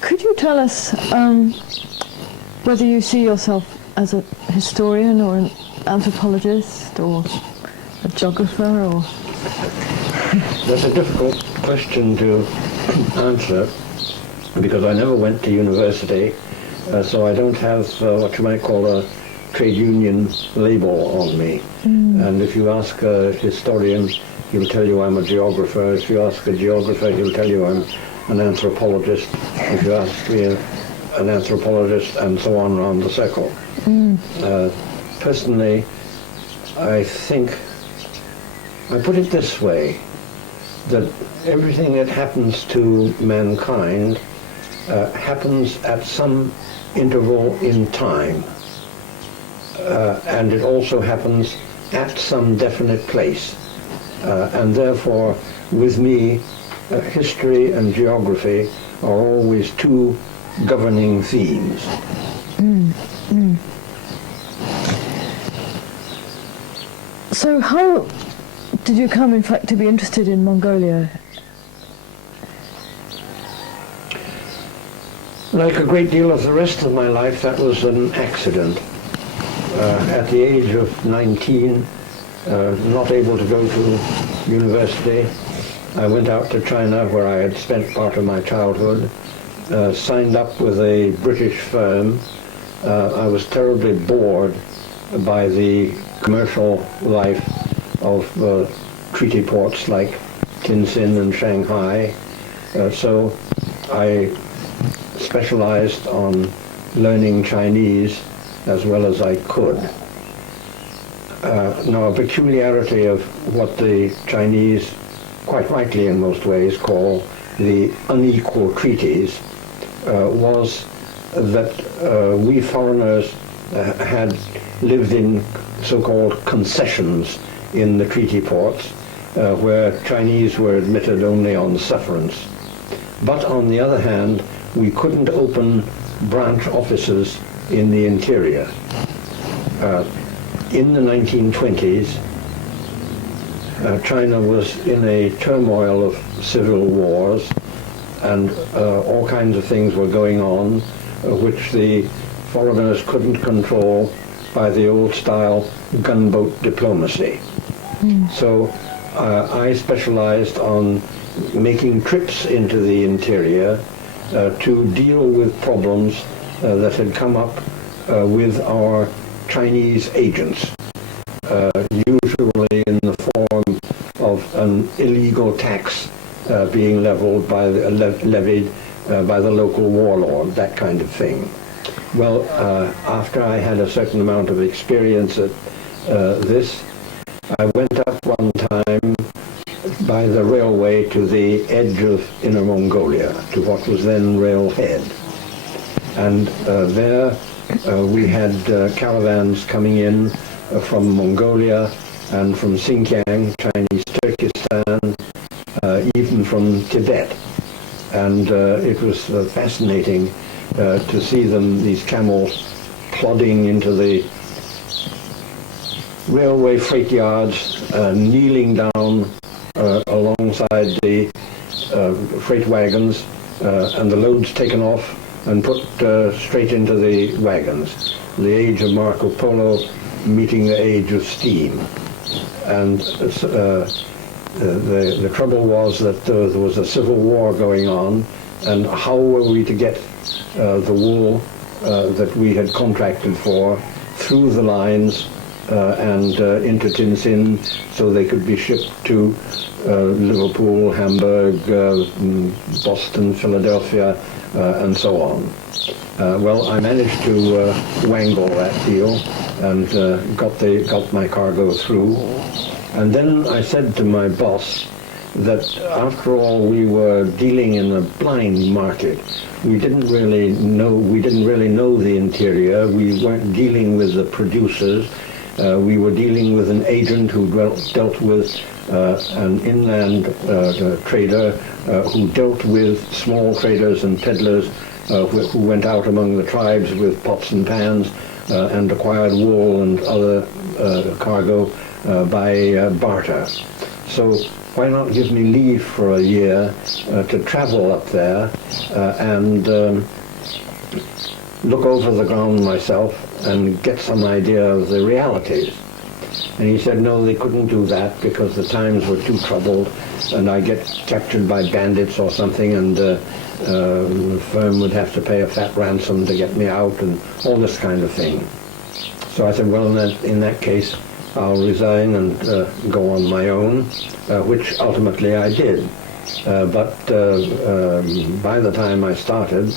Could you tell us whether you see yourself as a historian or an anthropologist or a geographer or... That's a difficult question to answer because I never went to university, so I don't have what you might call a trade union label on me. And if you ask a historian, he'll tell you I'm a geographer. If you ask a geographer, he'll tell you I'm an anthropologist. If you ask me an anthropologist, and so on around the circle. Personally, I think, I put it this way, that everything that happens to mankind happens at some interval in time. And it also happens at some definite place. And therefore, with me, history and geography are always two governing themes. So how did you come, in fact, to be interested in Mongolia? Like a great deal of the rest of my life, that was an accident. At the age of 19, not able to go to university, I went out to China, where I had spent part of my childhood, signed up with a British firm. I was terribly bored by the commercial life of treaty ports like Tientsin and Shanghai. So I specialized on learning Chinese as well as I could. Now, a peculiarity of what the Chinese, quite rightly in most ways, call the unequal treaties was that we foreigners had lived in so-called concessions in the treaty ports, where Chinese were admitted only on sufferance. But on the other hand, we couldn't open branch offices in the interior. In the 1920s, China was in a turmoil of civil wars, and all kinds of things were going on which the foreigners couldn't control by the old-style gunboat diplomacy. So I specialized on making trips into the interior to deal with problems that had come up with our Chinese agents, usually in the form of an illegal tax being levied by the local warlord, that kind of thing. Well, after I had a certain amount of experience at this, I went up one time by the railway to the edge of Inner Mongolia, to what was then Railhead. And there we had caravans coming in from Mongolia and from Xinjiang, Chinese Turkestan, even from Tibet. And it was fascinating to see them, these camels, plodding into the railway freight yards, kneeling down alongside the freight wagons, and the loads taken off and put straight into the wagons. The age of Marco Polo meeting the age of steam. And the trouble was that there was a civil war going on, and how were we to get the wool that we had contracted for through the lines and into Tientsin so they could be shipped to Liverpool, Hamburg, Boston, Philadelphia, and so on. Well, I managed to wangle that deal and got my cargo through. And then I said to my boss that after all we were dealing in a blind market. We didn't really know the interior. We weren't dealing with the producers. We were dealing with an agent who dealt with an inland trader who dealt with small traders and peddlers who went out among the tribes with pots and pans and acquired wool and other cargo by barter. so why not give me leave for a year to travel up there and look over the ground myself and get some idea of the realities. And he said, no, they couldn't do that because the times were too troubled and I get captured by bandits or something, and the firm would have to pay a fat ransom to get me out and all this kind of thing. So I said, well, in that case, I'll resign and go on my own, which ultimately I did. But by the time I started,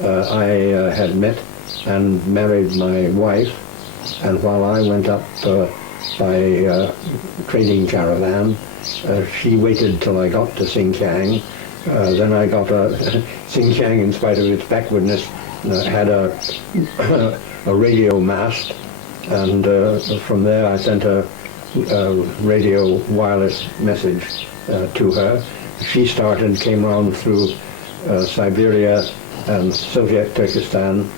I had met and married my wife, and while I went up by trading caravan, she waited till I got to Xinjiang. Then I got Xinjiang, in spite of its backwardness, had a radio mast, and from there I sent a radio wireless message to her. She came around through Siberia and Soviet Turkestan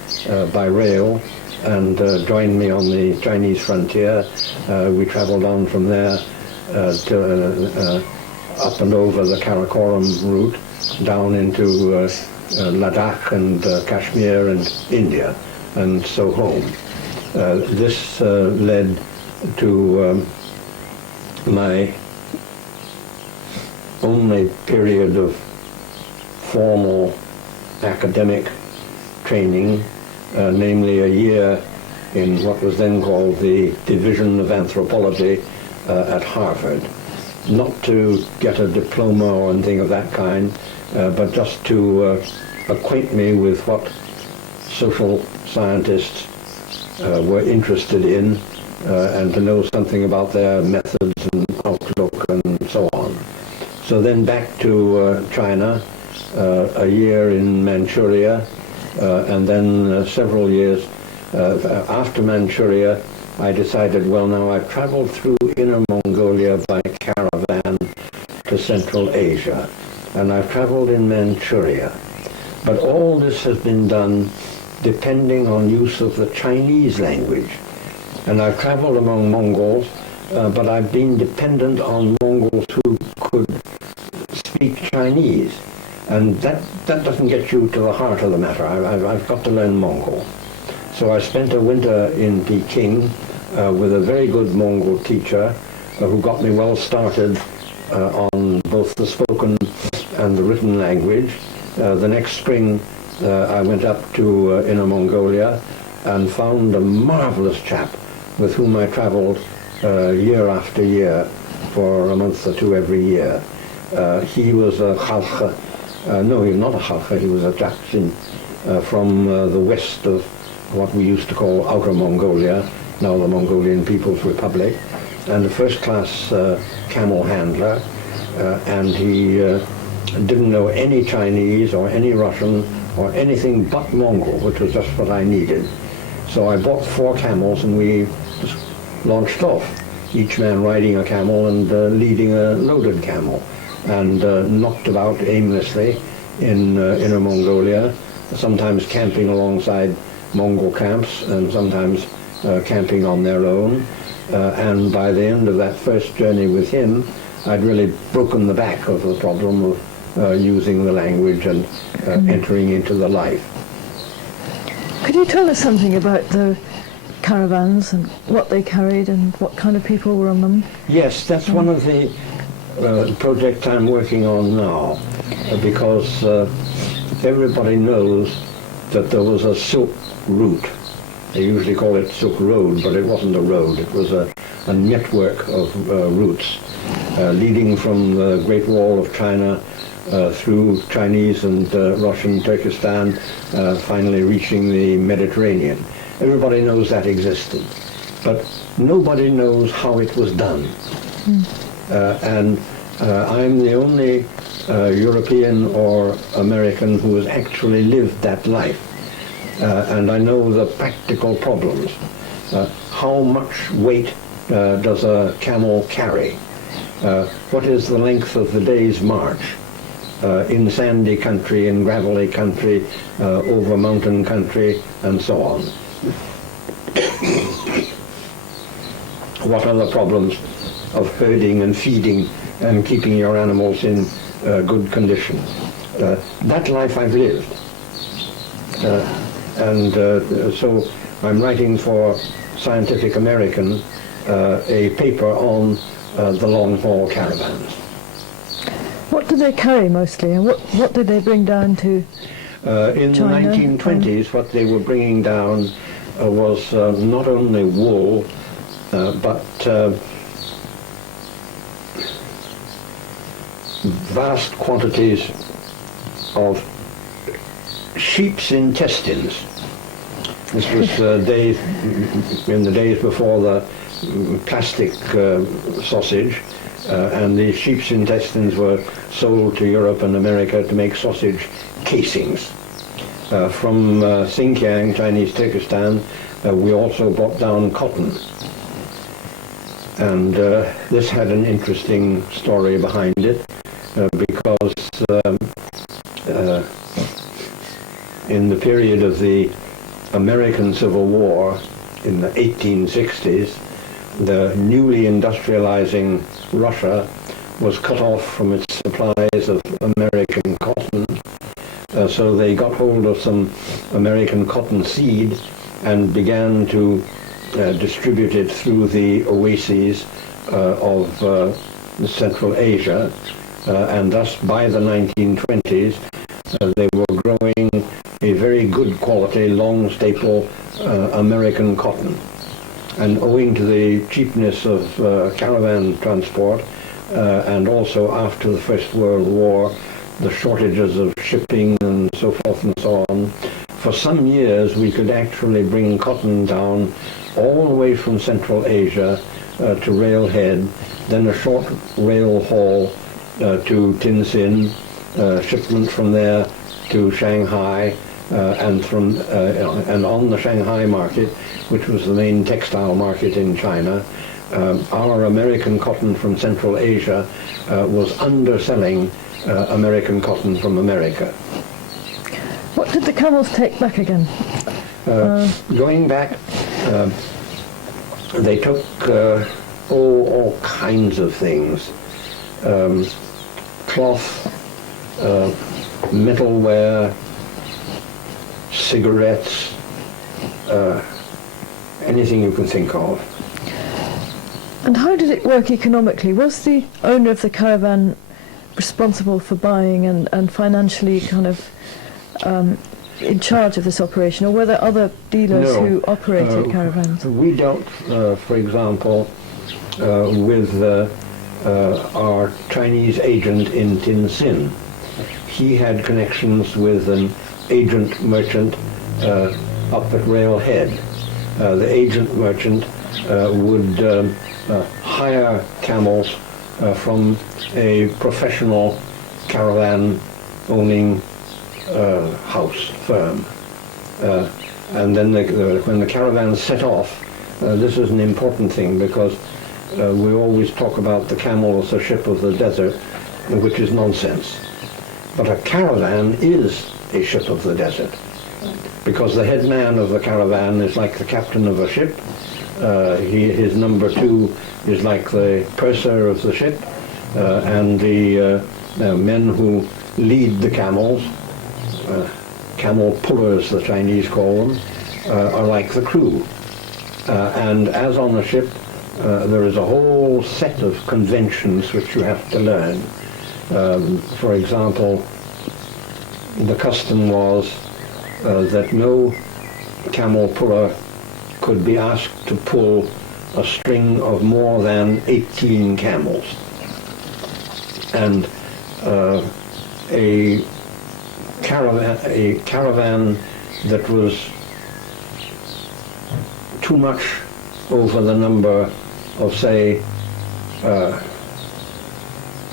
by rail, and joined me on the Chinese frontier. We traveled on from there up and over the Karakoram route, down into Ladakh and Kashmir and India, and so home. This led to my only period of formal academic training, namely a year in what was then called the Division of Anthropology at Harvard. Not to get a diploma or anything of that kind, but just to acquaint me with what social scientists were interested in, and to know something about their methods and outlook and so on. So then back to China, a year in Manchuria, and then several years after Manchuria, I decided, well, now I've traveled through Inner Mongolia by caravan to Central Asia, and I've traveled in Manchuria. But all this has been done depending on use of the Chinese language. And I've traveled among Mongols, but I've been dependent on Mongols who could speak Chinese. And that doesn't get you to the heart of the matter. I've got to learn Mongol. So I spent a winter in Peking with a very good Mongol teacher who got me well started on both the spoken and the written language. The next spring I went up to Inner Mongolia and found a marvelous chap with whom I traveled year after year for a month or two every year. He was a Khalkha. No, he was not a Khalkha, he was a Jaksin from the west of what we used to call Outer Mongolia, now the Mongolian People's Republic, and a first-class camel handler, and he didn't know any Chinese or any Russian or anything but Mongol, which was just what I needed. So I bought 4 camels and we just launched off, each man riding a camel and leading a loaded camel, and knocked about aimlessly in Inner Mongolia, sometimes camping alongside Mongol camps and sometimes camping on their own. And by the end of that first journey with him, I'd really broken the back of the problem of using the language and entering into the life. Could you tell us something about the caravans and what they carried and what kind of people were on them? Yes, that's one of the projects I'm working on now, because everybody knows that there was a Silk route. They usually call it Silk Road, but it wasn't a road. It was a network of routes leading from the Great Wall of China through Chinese and Russian Turkestan, finally reaching the Mediterranean. Everybody knows that existed, but nobody knows how it was done. And I'm the only European or American who has actually lived that life. And I know the practical problems. How much weight does a camel carry? What is the length of the day's march? In sandy country, in gravelly country, over mountain country, and so on. What are the problems of herding and feeding and keeping your animals in good condition. That life I've lived. So I'm writing for Scientific American a paper on the long-haul caravans. What did they carry mostly, and what did they bring down to in China? the 1920s, what they were bringing down was not only wool, but vast quantities of sheep's intestines. This was in the days before the plastic sausage, and the sheep's intestines were sold to Europe and America to make sausage casings. From Xinjiang, Chinese Turkestan, we also brought down cotton. And this had an interesting story behind it, because in the period of the American Civil War in the 1860s, the newly industrializing Russia was cut off from its supplies of American cotton. So they got hold of some American cotton seed and began to distribute it through the oases of Central Asia. And thus, by the 1920s, they were growing a very good quality, long staple American cotton. And owing to the cheapness of caravan transport, and also after the First World War, the shortages of shipping and so forth and so on, for some years we could actually bring cotton down all the way from Central Asia to Railhead, then a short rail haul to Tientsin, shipment from there to Shanghai, and on the Shanghai market, which was the main textile market in China, our American cotton from Central Asia was underselling American cotton from America. What did the camels take back again? Going back, they took all kinds of things. Cloth, metalware, cigarettes, anything you can think of. And how did it work economically? Was the owner of the caravan responsible for buying and financially kind of in charge of this operation, or were there other dealers who operated caravans? We dealt, for example, with our Chinese agent in Tientsin. He had connections with an agent merchant up at Railhead. The agent merchant would hire camels from a professional caravan owning house firm. And then when the caravan set off, this is an important thing, because we always talk about the camel as a ship of the desert, which is nonsense. But a caravan is a ship of the desert, because the head man of the caravan is like the captain of a ship. His number two is like the purser of the ship, and the men who lead the camels, camel pullers the Chinese call them, are like the crew. And as on a ship, there is a whole set of conventions which you have to learn. For example, the custom was that no camel puller could be asked to pull a string of more than 18 camels. And a caravan that was too much over the number of, say,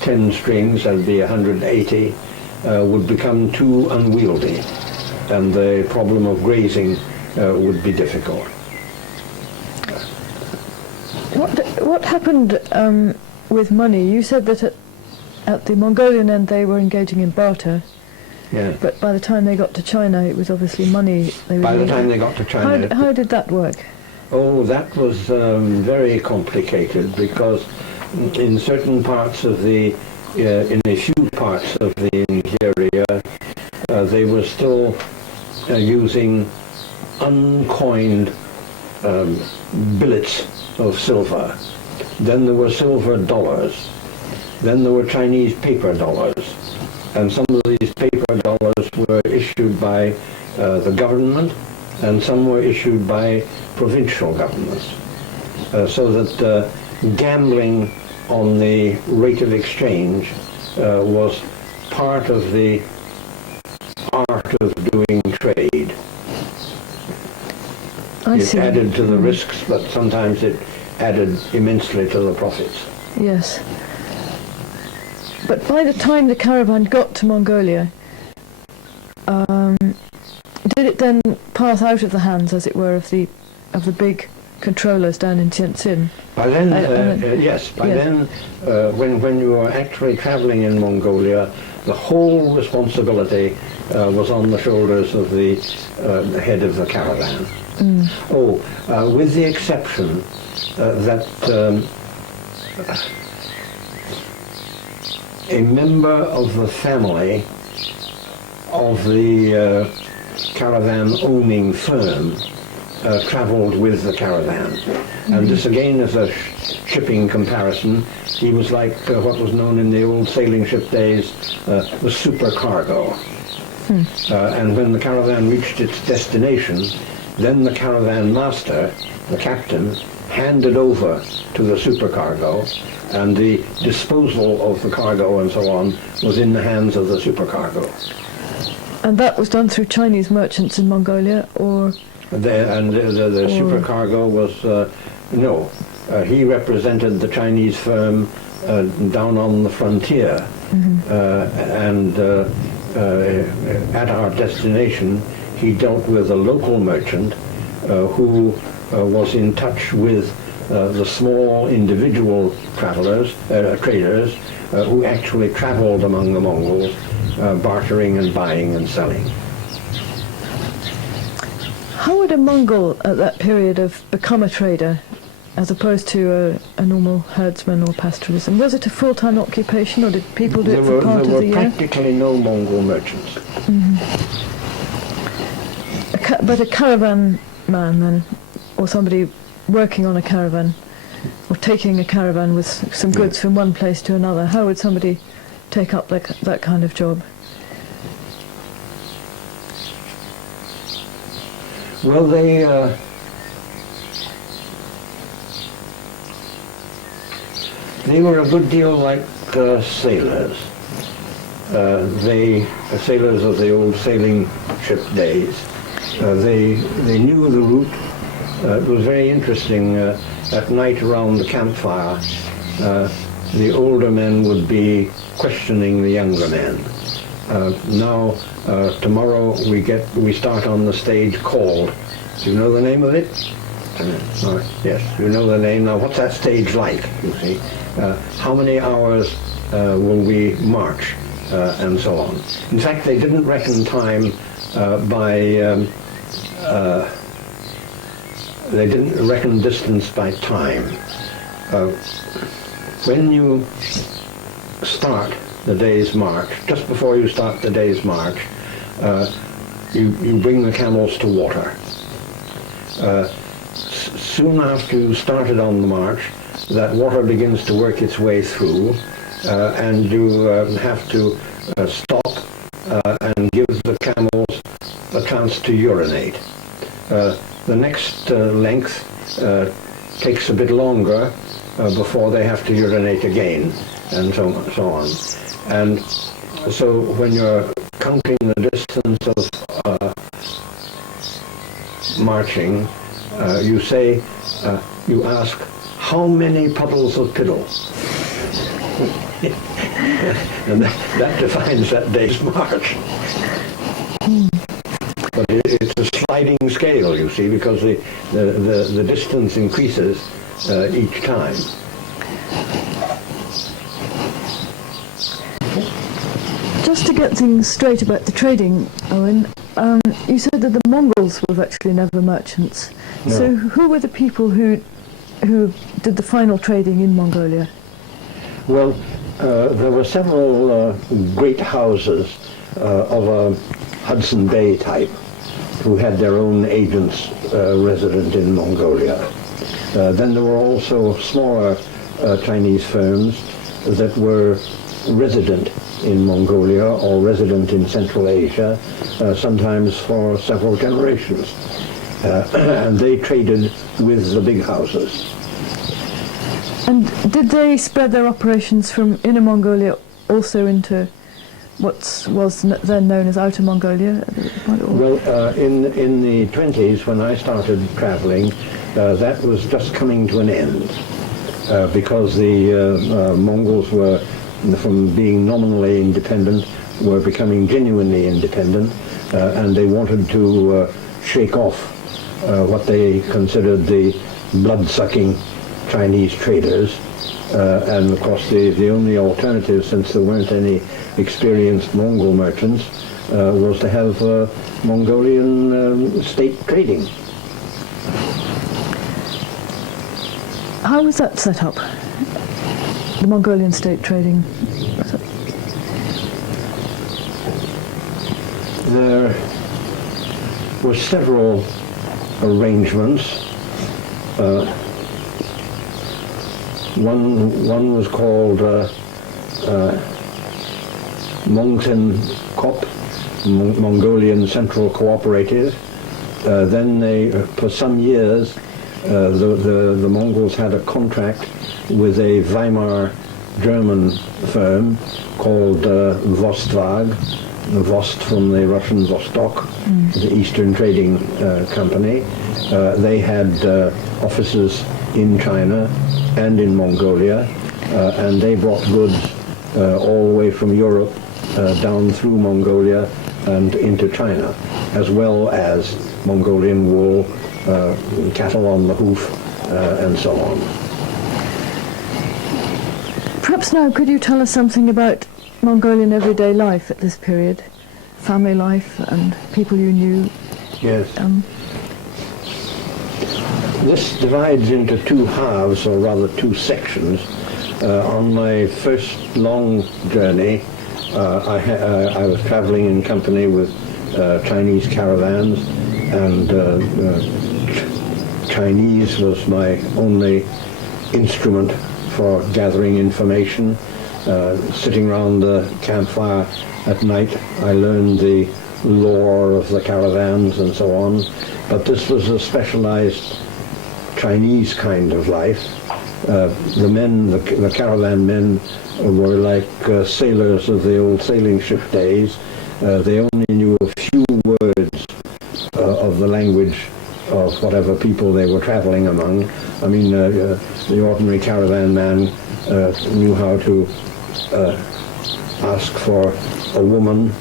10 strings, that'd be 180, would become too unwieldy, and the problem of grazing would be difficult. What happened with money? You said that at the Mongolian end they were engaging in barter. Yeah. But by the time they got to China, it was obviously money they were By the using. time they got to China... How did that work? Oh, that was very complicated, because in certain parts of the, in a few parts of the interior, they were still using uncoined billets of silver. Then there were silver dollars. Then there were Chinese paper dollars. And some of these paper dollars were issued by the government, and some were issued by provincial governments. So that gambling on the rate of exchange was part of the art of doing trade. It added to the risks, but sometimes it added immensely to the profits. Yes. But by the time the caravan got to Mongolia, did it then pass out of the hands, as it were, of the big controllers down in Tientsin? By then, yes. By then, when you were actually traveling in Mongolia, the whole responsibility was on the shoulders of the head of the caravan. With the exception that a member of the family of the caravan owning firm travelled with the caravan. And this again is a shipping comparison. He was like what was known in the old sailing ship days, the supercargo. And when the caravan reached its destination, then the caravan master, the captain, handed over to the supercargo, and the disposal of the cargo and so on was in the hands of the supercargo. And that was done through Chinese merchants in Mongolia, or? The supercargo was, no. He represented the Chinese firm down on the frontier. And at our destination, he dealt with a local merchant who was in touch with the small individual traders who actually traveled among the Mongols, bartering and buying and selling. How would a Mongol at that period have become a trader as opposed to a normal herdsman or pastoralism? Was it a full-time occupation, or did people do it for part of the year? There were practically no Mongol merchants. But a caravan man then, or somebody working on a caravan, or taking a caravan with some goods from one place to another, how would somebody take up that kind of job? Well, they were a good deal like sailors. Sailors of the old sailing ship days. They knew the route. It was very interesting. At night around the campfire, the older men would be questioning the younger men. Now, tomorrow we start on the stage called. Do you know the name of it? Yes, you know the name. Now, what's that stage like, you see? How many hours will we march, and so on. In fact, they didn't reckon time they didn't reckon distance by time. When you start the day's march, just before you start the day's march, you bring the camels to water. Soon after you started on the march, that water begins to work its way through, and you have to stop and give the camels a chance to urinate. The next length takes a bit longer before they have to urinate again, and so on. And so when you're counting the distance of marching, you say, you ask, how many puddles of piddle? And that defines that day's march. But it's a sliding scale, you see, because the distance increases each time. Just to get things straight about the trading, Owen, you said that the Mongols were virtually never merchants. No. So who were the people who did the final trading in Mongolia? Well, there were several great houses of a Hudson Bay type who had their own agents resident in Mongolia. Then there were also smaller Chinese firms that were resident in Mongolia or resident in Central Asia, sometimes for several generations. And they traded with the big houses. And did they spread their operations from Inner Mongolia also into what was then known as Outer Mongolia? Well, in the 20s, when I started traveling, that was just coming to an end because the Mongols were, from being nominally independent, were becoming genuinely independent, and they wanted to shake off what they considered the blood-sucking Chinese traders, and of course the only alternative, since there weren't any experienced Mongol merchants, was to have Mongolian state trading. How was that set up, the Mongolian state trading? There were several arrangements. One was called Mongten Kop, Mongolian Central Cooperative. Then they, for some years, the Mongols had a contract with a Weimar German firm called Vostwag, Vost from the Russian Vostok, the Eastern Trading Company. They had offices in China and in Mongolia, and they brought goods all the way from Europe down through Mongolia and into China, as well as Mongolian wool, cattle on the hoof, and so on. Perhaps now could you tell us something about Mongolian everyday life at this period? Family life and people you knew? Yes. This divides into two halves, or rather two sections. On my first long journey, I was traveling in company with Chinese caravans, and Chinese was my only instrument for gathering information. Sitting around the campfire at night, I learned the lore of the caravans and so on, but this was a specialized Chinese kind of life. The men, the caravan men, were like sailors of the old sailing ship days. They only knew a few words of the language of whatever people they were traveling among. I mean, the ordinary caravan man knew how to ask for a woman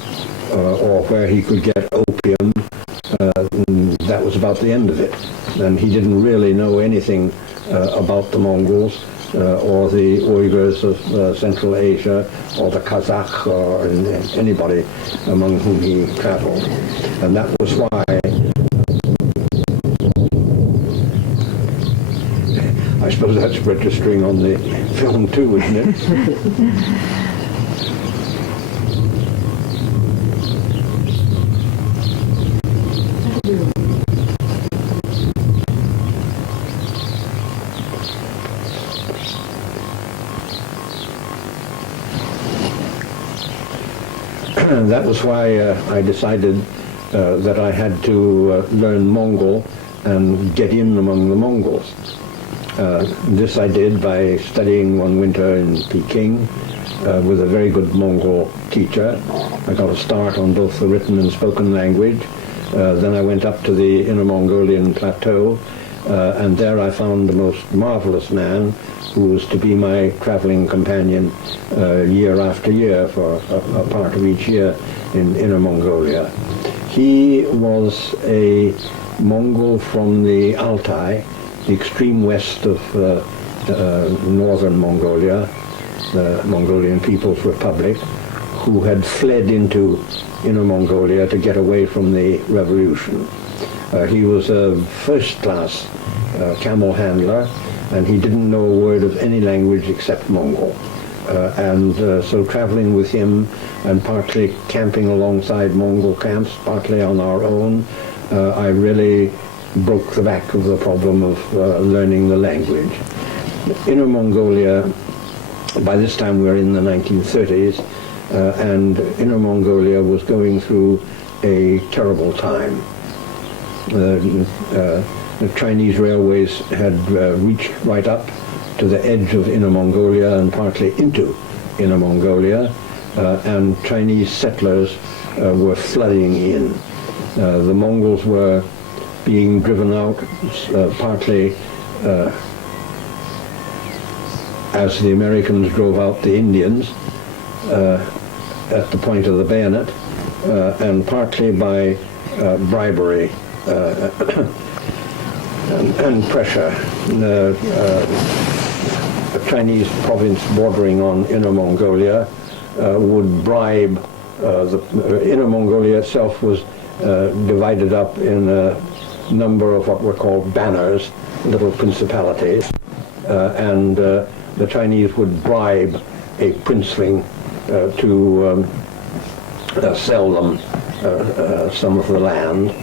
or where he could get opium. That was about the end of it. And he didn't really know anything about the Mongols or the Uyghurs of Central Asia or the Kazakh or anybody among whom he traveled. And that was why I suppose that's registering on the film too, isn't it? And that was why I decided that I had to learn Mongol and get in among the Mongols. This I did by studying one winter in Peking with a very good Mongol teacher. I got a start on both the written and spoken language. Then I went up to the Inner Mongolian plateau, and there I found the most marvelous man who was to be my traveling companion year after year for a part of each year in Inner Mongolia. He was a Mongol from the Altai, the extreme west of northern Mongolia, the Mongolian People's Republic, who had fled into Inner Mongolia to get away from the revolution. He was a first-class camel handler, and he didn't know a word of any language except Mongol. So traveling with him and partly camping alongside Mongol camps, partly on our own, I really broke the back of the problem of learning the language. Inner Mongolia, by this time we were in the 1930s, and Inner Mongolia was going through a terrible time. The Chinese railways had reached right up to the edge of Inner Mongolia and partly into Inner Mongolia, and Chinese settlers were flooding in. The Mongols were being driven out partly as the Americans drove out the Indians at the point of the bayonet, and partly by bribery and pressure. A Chinese province bordering on Inner Mongolia would bribe, Inner Mongolia itself was divided up in a number of what were called banners, little principalities, and the Chinese would bribe a princeling to sell them some of the land.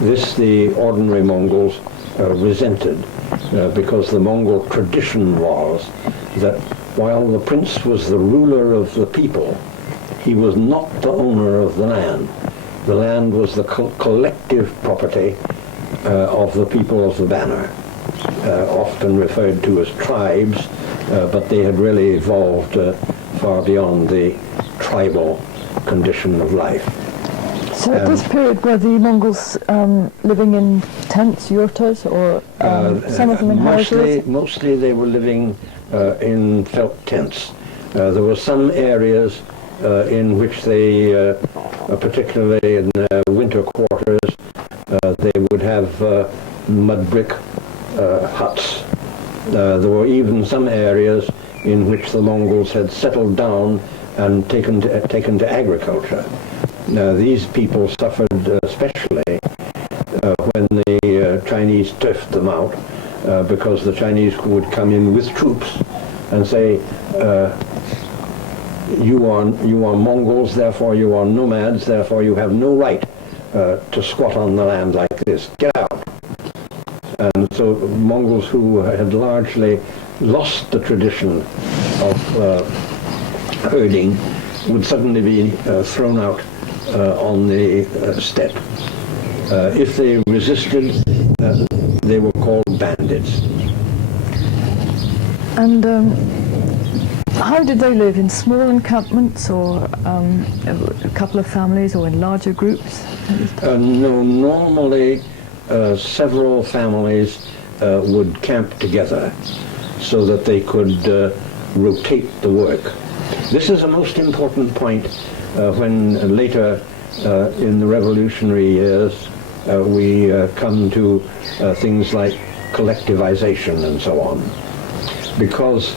This the ordinary Mongols resented, because the Mongol tradition was that while the prince was the ruler of the people, he was not the owner of the land. The land was the collective property of the people of the banner, often referred to as tribes, but they had really evolved far beyond the tribal condition of life. So at this period were the Mongols living in tents, yurtas, or some of them in houses? Mostly they were living in felt tents. There were some areas in which they, particularly in winter quarters, they would have mud brick huts. There were even some areas in which the Mongols had settled down and taken to agriculture. Now, these people suffered especially when the Chinese turfed them out, because the Chinese would come in with troops and say, you are Mongols, therefore you are nomads, therefore you have no right to squat on the land like this. Get out. And so Mongols who had largely lost the tradition of herding would suddenly be thrown out on the steppe. If they resisted, they were called bandits. And how did they live? In small encampments, or a couple of families, or in larger groups? No, normally several families would camp together so that they could rotate the work. This is a most important point when later in the revolutionary years we come to things like collectivization and so on, because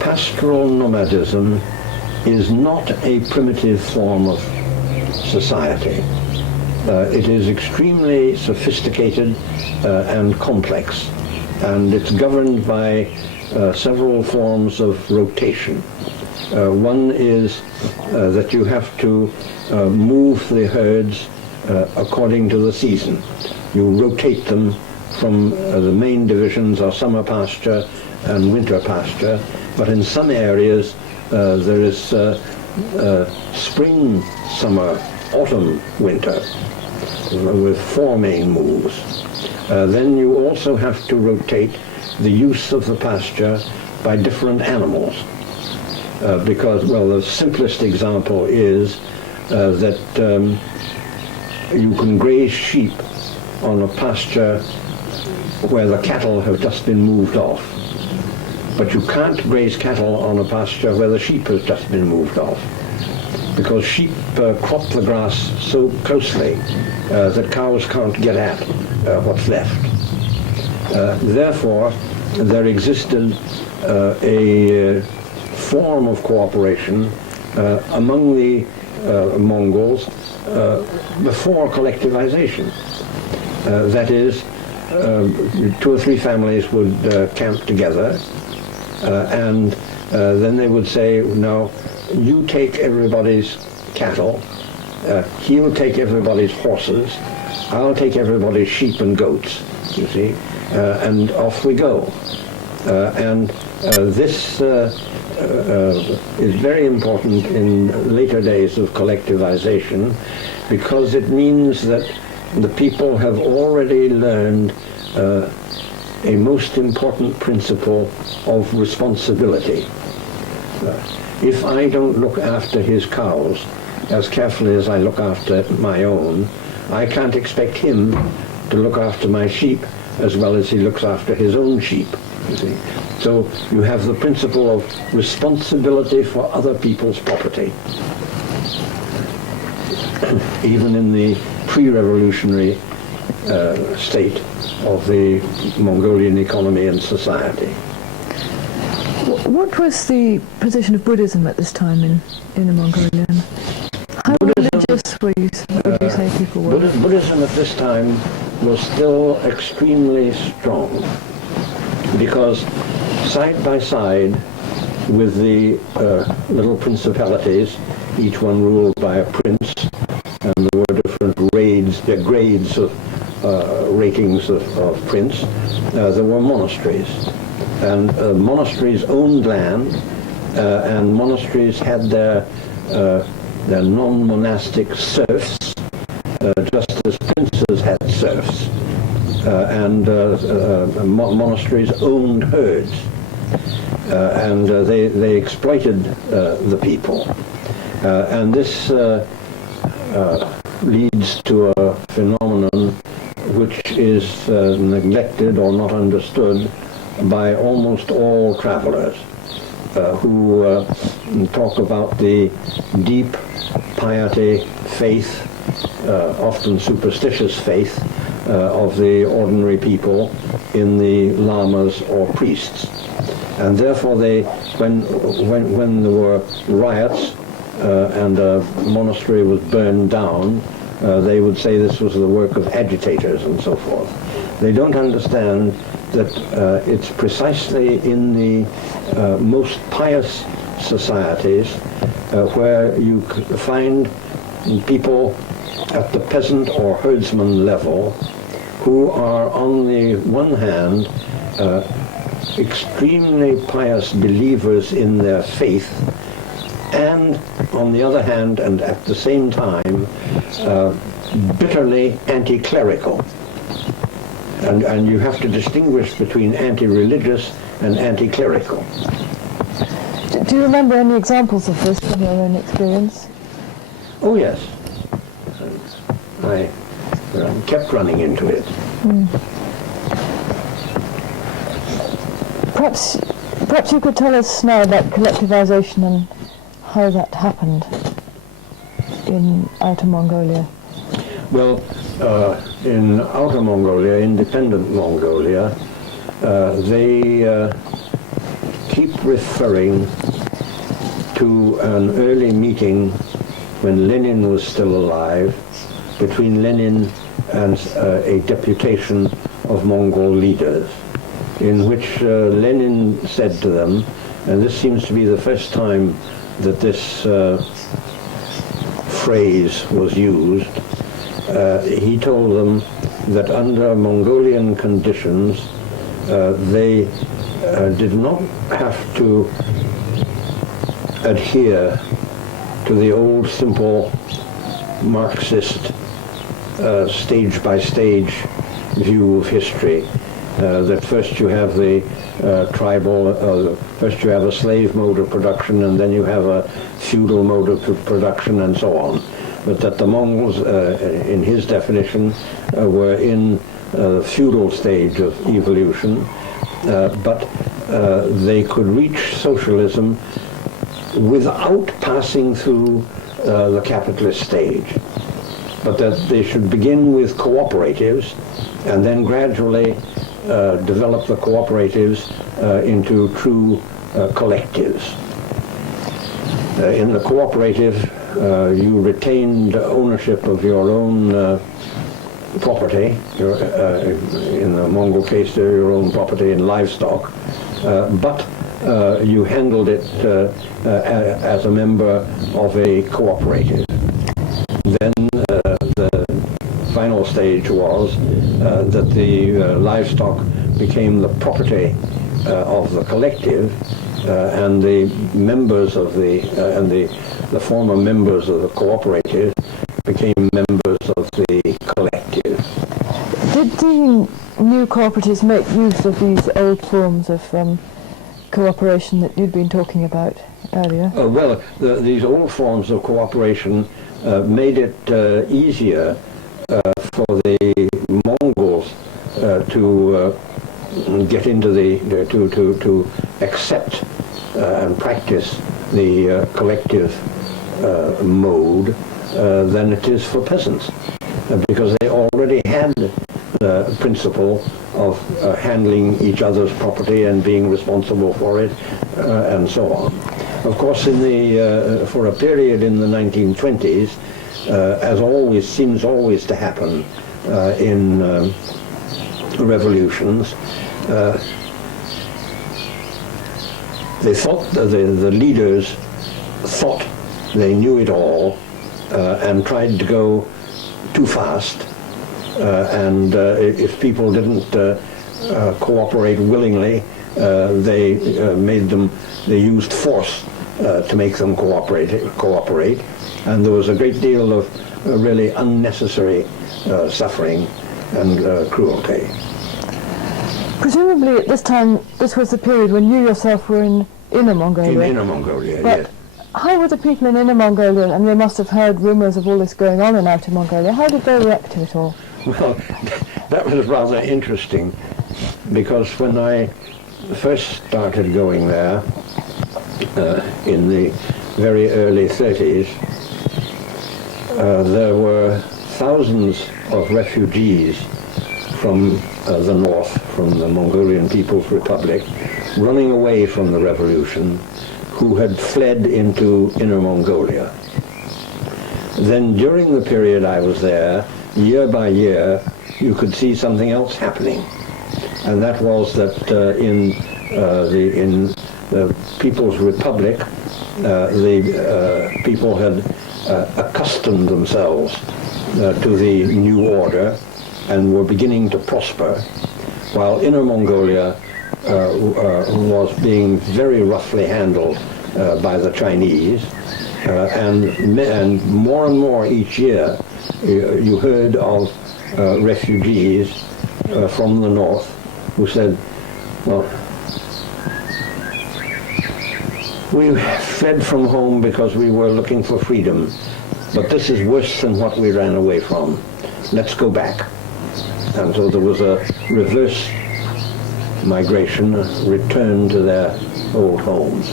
pastoral nomadism is not a primitive form of society. It is extremely sophisticated and complex, and it's governed by several forms of rotation. One is that you have to move the herds according to the season. You rotate them from the main divisions are summer pasture and winter pasture, but in some areas there is spring, summer, autumn, winter, with four main moves. Then you also have to rotate the use of the pasture by different animals. Because, well, the simplest example is that you can graze sheep on a pasture where the cattle have just been moved off. But you can't graze cattle on a pasture where the sheep has just been moved off, because sheep crop the grass so closely that cows can't get at what's left. Therefore, there existed a form of cooperation among the Mongols before collectivization. That is, two or three families would camp together, and then they would say, now, you take everybody's cattle, he'll take everybody's horses, I'll take everybody's sheep and goats, you see, and off we go. This is very important in later days of collectivization, because it means that the people have already learned a most important principle of responsibility. If I don't look after his cows as carefully as I look after my own, I can't expect him to look after my sheep as well as he looks after his own sheep, you see. So you have the principle of responsibility for other people's property, even in the pre-revolutionary state of the Mongolian economy and society. What was the position of Buddhism at this time in Mongolia? How religious would you say people were? Buddhism at this time was still extremely strong, because side by side with the little principalities, each one ruled by a prince, and there were different grades of ratings of prince, there were monasteries. And monasteries owned land, and monasteries had their non-monastic serfs, just as princes had serfs. And monasteries owned herds, and they exploited the people. And this leads to a phenomenon which is neglected or not understood by almost all travelers who talk about the deep piety, faith, often superstitious faith of the ordinary people in the lamas or priests. And therefore when there were riots and a monastery was burned down, they would say this was the work of agitators and so forth. They don't understand that it's precisely in the most pious societies where you find people at the peasant or herdsman level who are, on the one hand, extremely pious believers in their faith, and on the other hand, and at the same time, bitterly anti-clerical. And you have to distinguish between anti-religious and anti-clerical. Do you remember any examples of this from your own experience? Oh yes. I kept running into it. Perhaps you could tell us now about collectivization and how that happened in Outer Mongolia. Well, in Outer Mongolia, independent Mongolia, they keep referring to an early meeting when Lenin was still alive, between Lenin and a deputation of Mongol leaders, in which Lenin said to them, and this seems to be the first time that this phrase was used, he told them that under Mongolian conditions they did not have to adhere to the old simple Marxist stage-by-stage view of history, that first you have the tribal, first you have a slave mode of production, and then you have a feudal mode of production, and so on. But that the Mongols, in his definition, were in the feudal stage of evolution, but they could reach socialism without passing through the capitalist stage, but that they should begin with cooperatives and then gradually develop the cooperatives into true collectives. In the cooperative, you retained ownership of your own property, in the Mongol case, your own property in livestock, but you handled it as a member of a cooperative. Then the final stage was that the livestock became the property of the collective, and the members of the former members of the cooperative became members of the collective. Did the new cooperatives make use of these old forms of cooperation that you'd been talking about earlier? Well, these old forms of cooperation made it easier for the Mongols to get into to accept and practice the collective mode than it is for peasants, because they already had the principle of handling each other's property and being responsible for it, and so on. Of course, for a period in the 1920s, as always seems always to happen in revolutions, they thought the leaders thought they knew it all and tried to go too fast, and if people didn't cooperate willingly, they used force to make them cooperate, and there was a great deal of really unnecessary suffering and cruelty. Presumably at this time, this was the period when you yourself were in Inner Mongolia. In Inner Mongolia, but yes. How were the people in Inner Mongolia, and they must have heard rumours of all this going on in Outer Mongolia, how did they react to it all? Well, that was rather interesting, because when I first started going there in the very early 30s, there were thousands of refugees from the north, from the Mongolian People's Republic, running away from the revolution, who had fled into Inner Mongolia. Then during the period I was there, year by year, you could see something else happening. And that was that in the People's Republic, the people had accustomed themselves to the new order and were beginning to prosper, while Inner Mongolia was being very roughly handled by the Chinese, and more each year you heard of refugees from the north who said, well, we fled from home because we were looking for freedom, but this is worse than what we ran away from. Let's go back. And so there was a reverse migration, a return to their old homes.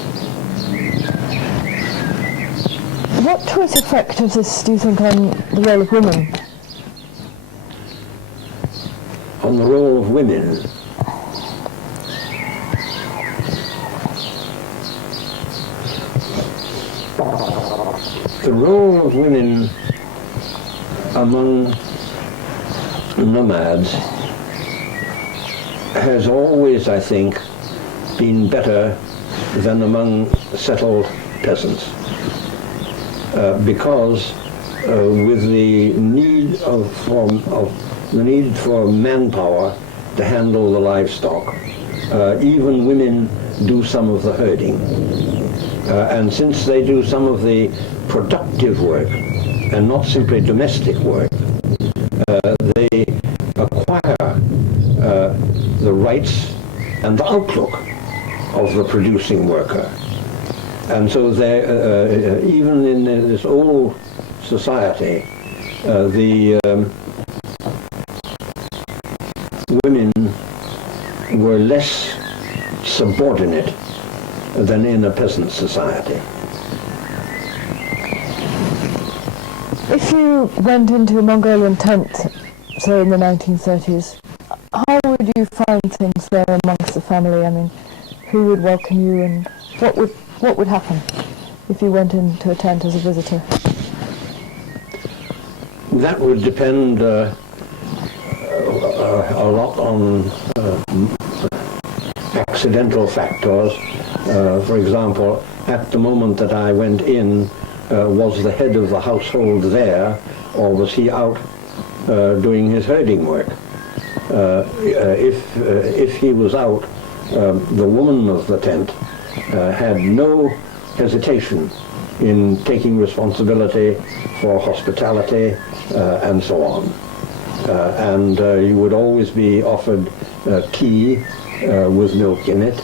What was the effect of this, do you think, on the role of women? On the role of women? The role of women among nomads has always, I think, been better than among settled peasants, because with the need for manpower to handle the livestock, even women do some of the herding, and since they do some of the productive work and not simply domestic work, they acquire the rights and the outlook of the producing worker. And so even in this old society, the women were less subordinate than in a peasant society. If you went into a Mongolian tent, say in the 1930s, how would you find things there amongst the family? I mean, who would welcome you, and what would happen if you went into a tent as a visitor? That would depend a lot on accidental factors. For example, at the moment that I went in, was the head of the household there, or was he out doing his herding work? If he was out, the woman of the tent had no hesitation in taking responsibility for hospitality and so on. And you would always be offered tea with milk in it,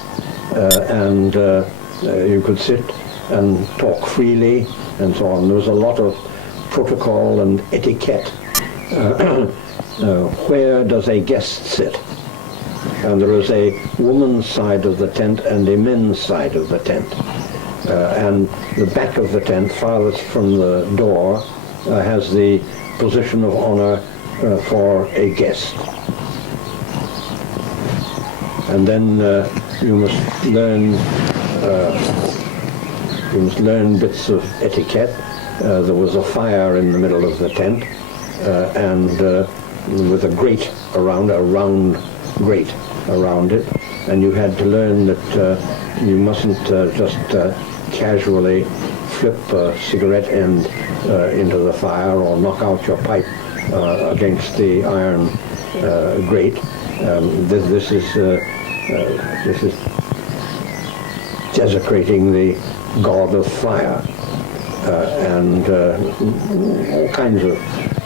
and you could sit and talk freely and so on. There was a lot of protocol and etiquette. Where does a guest sit? And there is a woman's side of the tent and a men's side of the tent. And the back of the tent, farthest from the door, has the position of honor for a guest. And then you must learn bits of etiquette. There was a fire in the middle of the tent, and with a grate around, a round grate around it, and you had to learn that you mustn't just casually flip a cigarette end into the fire or knock out your pipe against the iron grate. This is desecrating the god of fire, and all kinds of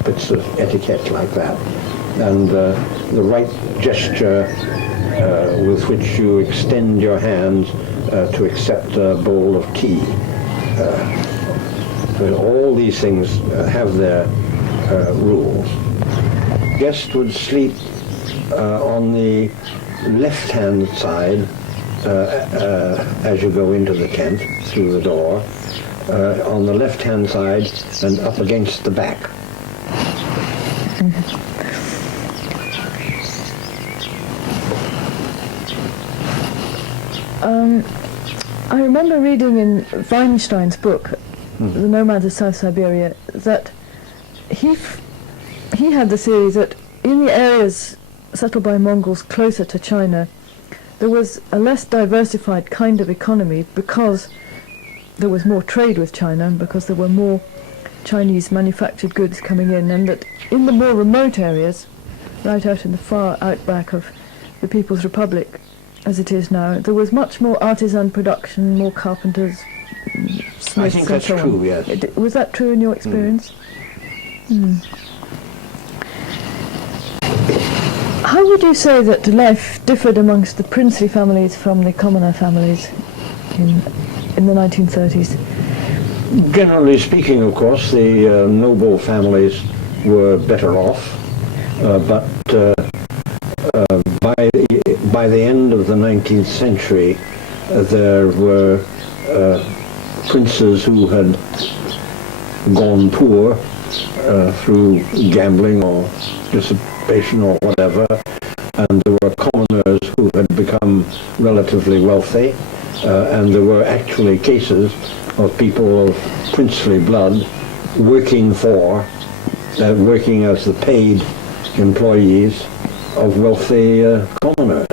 bits of etiquette like that. And the right gesture with which you extend your hands to accept a bowl of tea. All these things have their rules. Guests would sleep on the left-hand side as you go into the tent through the door, on the left-hand side and up against the back. I remember reading in Weinstein's book, The Nomads of South Siberia, that he had the theory that in the areas settled by Mongols closer to China, there was a less diversified kind of economy because there was more trade with China, because there were more Chinese manufactured goods coming in, and that in the more remote areas, right out in the far outback of the People's Republic, as it is now, there was much more artisan production, more carpenters, smiths, I think that's so true, on. yes. Was that true in your experience? How would you say that life differed amongst the princely families from the commoner families in the 1930s? Generally speaking, of course, the noble families were better off, but by the end of the 19th century, there were princes who had gone poor through gambling or dissipation or whatever, and there were commoners who had become relatively wealthy, and there were actually cases of people of princely blood working as the paid employees of wealthy commoners.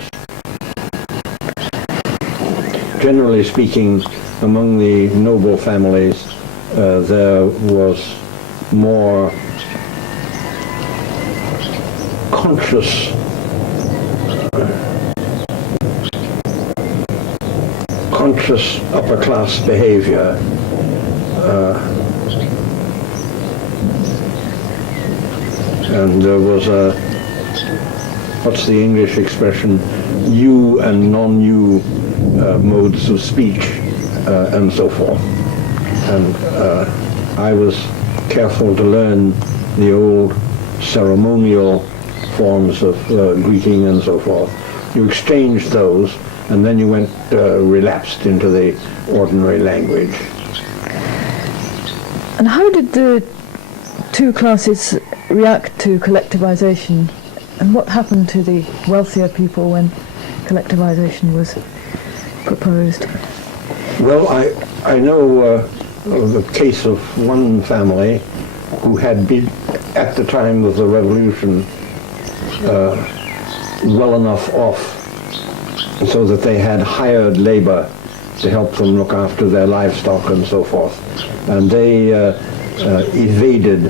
Generally speaking, among the noble families, there was more conscious upper class behavior, and there was what's the English expression, you and non-you modes of speech, and so forth. And I was careful to learn the old ceremonial forms of greeting and so forth. You exchanged those, and then you went relapsed into the ordinary language. And how did the two classes react to collectivization, and what happened to the wealthier people when collectivization was proposed? Well, I know of the case of one family who had been, at the time of the revolution, well enough off so that they had hired labor to help them look after their livestock and so forth. And they evaded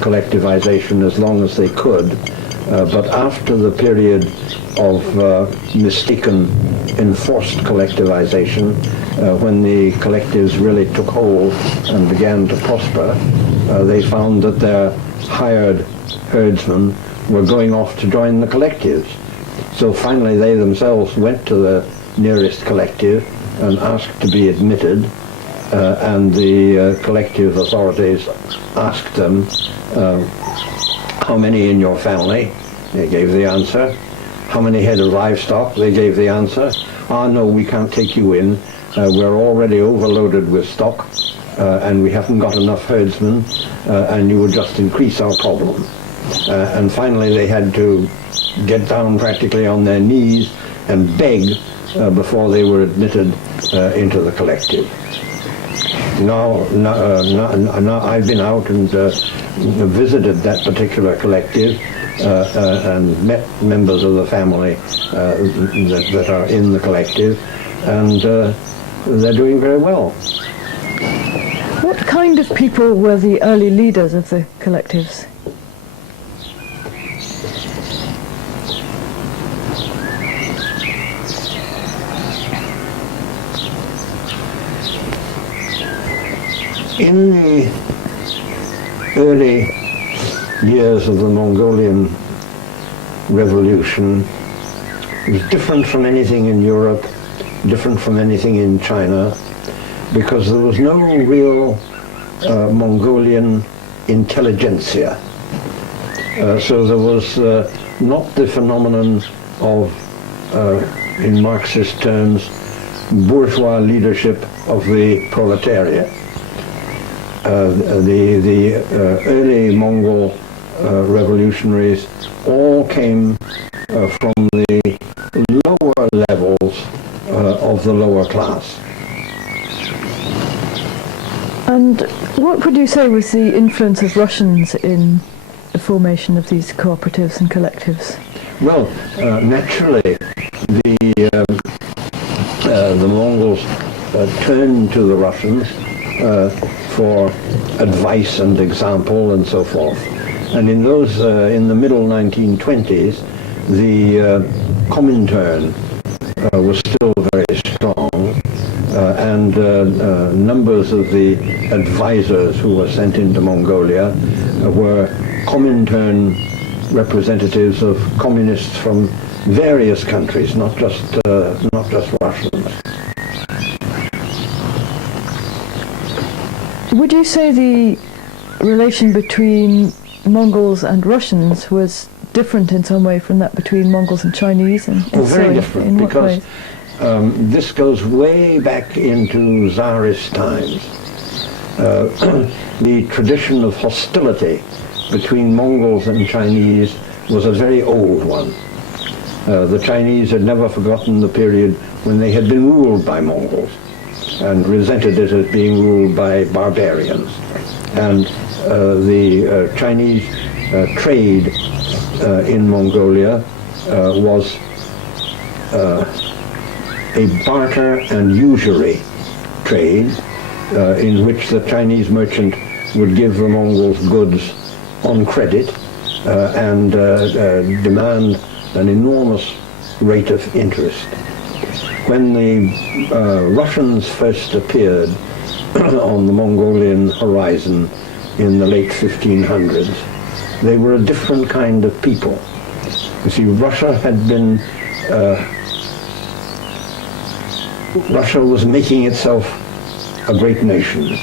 collectivization as long as they could. But after the period of mistaken enforced collectivization, when the collectives really took hold and began to prosper, they found that their hired herdsmen were going off to join the collectives. So finally they themselves went to the nearest collective and asked to be admitted, and the collective authorities asked them, how many in your family? They gave the answer. How many head of livestock? They gave the answer. Ah, no, we can't take you in. We're already overloaded with stock, and we haven't got enough herdsmen, and you will just increase our problem. And finally they had to get down practically on their knees and beg before they were admitted into the collective. Now I've been out and visited that particular collective and met members of the family that are in the collective, and they're doing very well. What kind of people were the early leaders of the collectives? In the early years of the Mongolian Revolution, it was different from anything in Europe, different from anything in China, because there was no real Mongolian intelligentsia. So there was not the phenomenon of, in Marxist terms, bourgeois leadership of the proletariat. The early Mongol revolutionaries all came from the lower levels of the lower class. And what would you say was the influence of Russians in the formation of these cooperatives and collectives? Well, naturally, the Mongols turned to the Russians for advice and example and so forth. And in those, in the middle 1920s, the Comintern was still very strong, and numbers of the advisors who were sent into Mongolia were Comintern representatives of communists from various countries, not just Russians. Would you say the relation between Mongols and Russians was different in some way from that between Mongols and Chinese? And very different, in what because ways? This goes way back into Tsarist times. The tradition of hostility between Mongols and Chinese was a very old one. The Chinese had never forgotten the period when they had been ruled by Mongols and resented it as being ruled by barbarians. And the Chinese trade in Mongolia was a barter and usury trade in which the Chinese merchant would give the Mongols goods on credit and demand an enormous rate of interest. When the Russians first appeared on the Mongolian horizon in the late 1500s, they were a different kind of people. You see, Russia was making itself a great nation.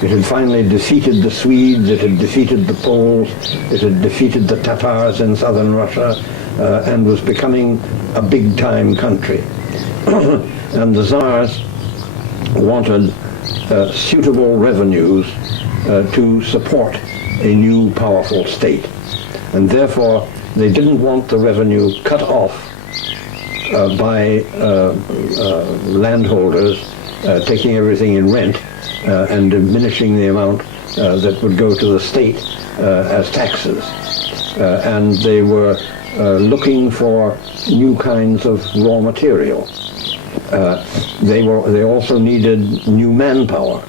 It had finally defeated the Swedes, it had defeated the Poles, it had defeated the Tatars in southern Russia, and was becoming a big-time country. And the Tsars wanted suitable revenues to support a new powerful state. And therefore, they didn't want the revenue cut off by landholders taking everything in rent and diminishing the amount that would go to the state as taxes. And they were looking for new kinds of raw material. They also needed new manpower,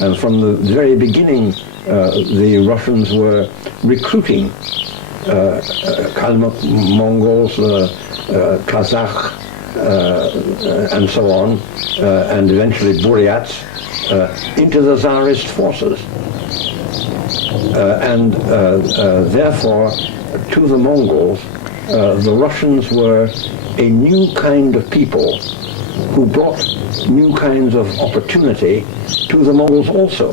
and from the very beginning, the Russians were recruiting Kalmuk Mongols, Kazakh, and so on, and eventually Buryats, into the Tsarist forces. And therefore, to the Mongols, the Russians were a new kind of people who brought new kinds of opportunity to the Mongols also.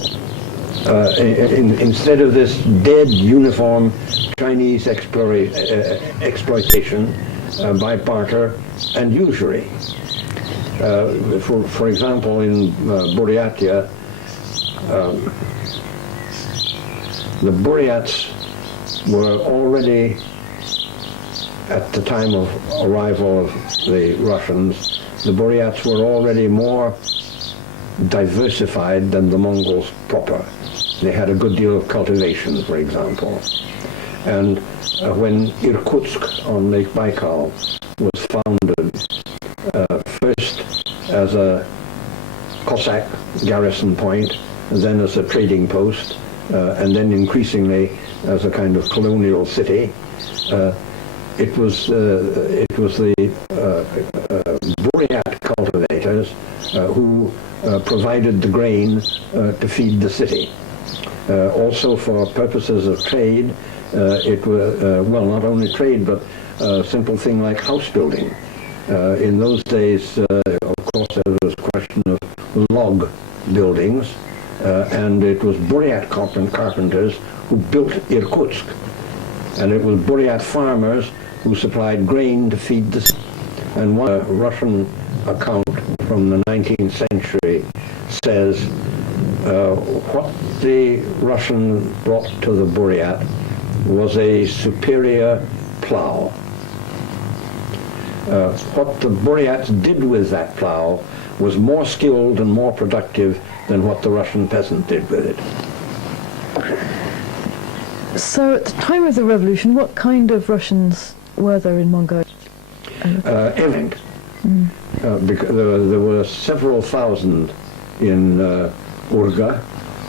Instead of this dead, uniform Chinese exploitation by barter and usury. For example, in Buryatia, the Buryats were already, at the time of arrival of the Russians, the Buryats were already more diversified than the Mongols proper. They had a good deal of cultivation, for example. And when Irkutsk on Lake Baikal was founded, first as a Cossack garrison point, then as a trading post, and then increasingly as a kind of colonial city, it was the Buryat cultivators who provided the grain to feed the city. Also for purposes of trade, it was, well, not only trade, but a simple thing like house building. In those days, of course, there was a question of log buildings, and it was Buryat carpenters who built Irkutsk. And it was Buryat farmers who supplied grain to feed the city. And one Russian account from the 19th century says what the Russian brought to the Buryat was a superior plow. What the Buryats did with that plow was more skilled and more productive than what the Russian peasant did with it. So at the time of the revolution, what kind of Russians were there in Mongolia? Everything. Because there were several thousand in Urga,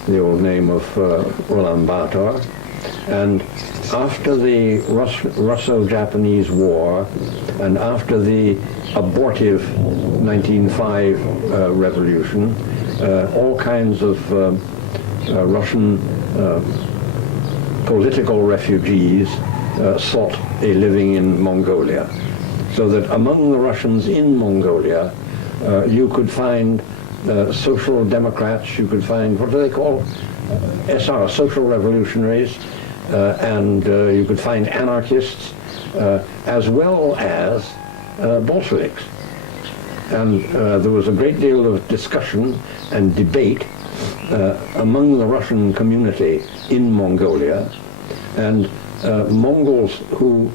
the old name of Ulaanbaatar, and after the Russo-Japanese War and after the abortive 1905 revolution, all kinds of Russian political refugees sought a living in Mongolia. So that among the Russians in Mongolia, you could find social democrats, you could find, what do they call, SR, social revolutionaries, and you could find anarchists, as well as Bolsheviks. And there was a great deal of discussion and debate among the Russian community in Mongolia, and Mongols who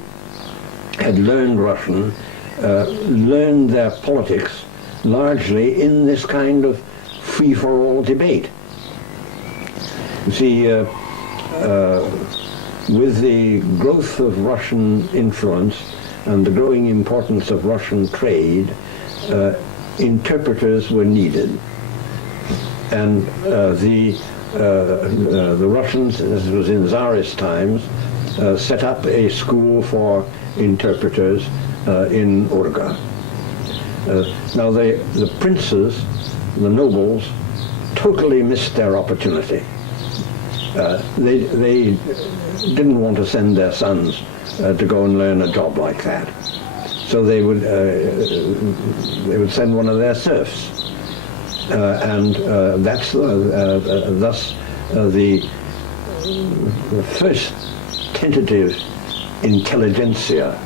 had learned Russian learned their politics largely in this kind of free-for-all debate. You see, with the growth of Russian influence and the growing importance of Russian trade, interpreters were needed. And the Russians, as it was in Tsarist times, set up a school for interpreters in Urga. Now the princes, the nobles, totally missed their opportunity. They didn't want to send their sons to go and learn a job like that. So they would send one of their serfs. And that's thus the first tentative intelligentsia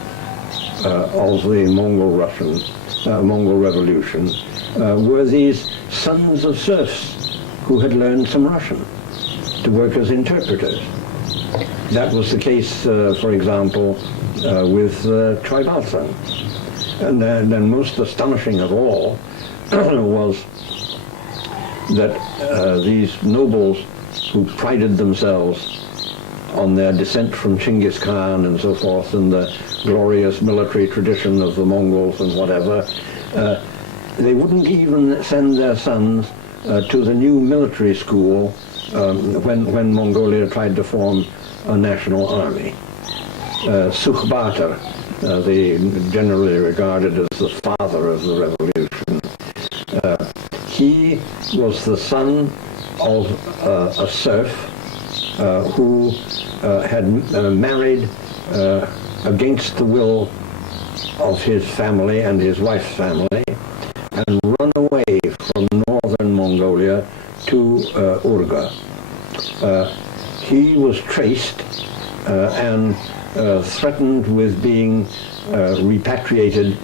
of the Mongol Revolution were these sons of serfs who had learned some Russian to work as interpreters. That was the case, for example, with Tribalta. And then most astonishing of all was that these nobles who prided themselves on their descent from Chinggis Khan and so forth, and the glorious military tradition of the Mongols and whatever, they wouldn't even send their sons to the new military school when Mongolia tried to form a national army. Sukhbatar, generally regarded as the father of the revolution, he was the son of a serf who had married against the will of his family and his wife's family, and run away from northern Mongolia to Urga. He was traced and threatened with being repatriated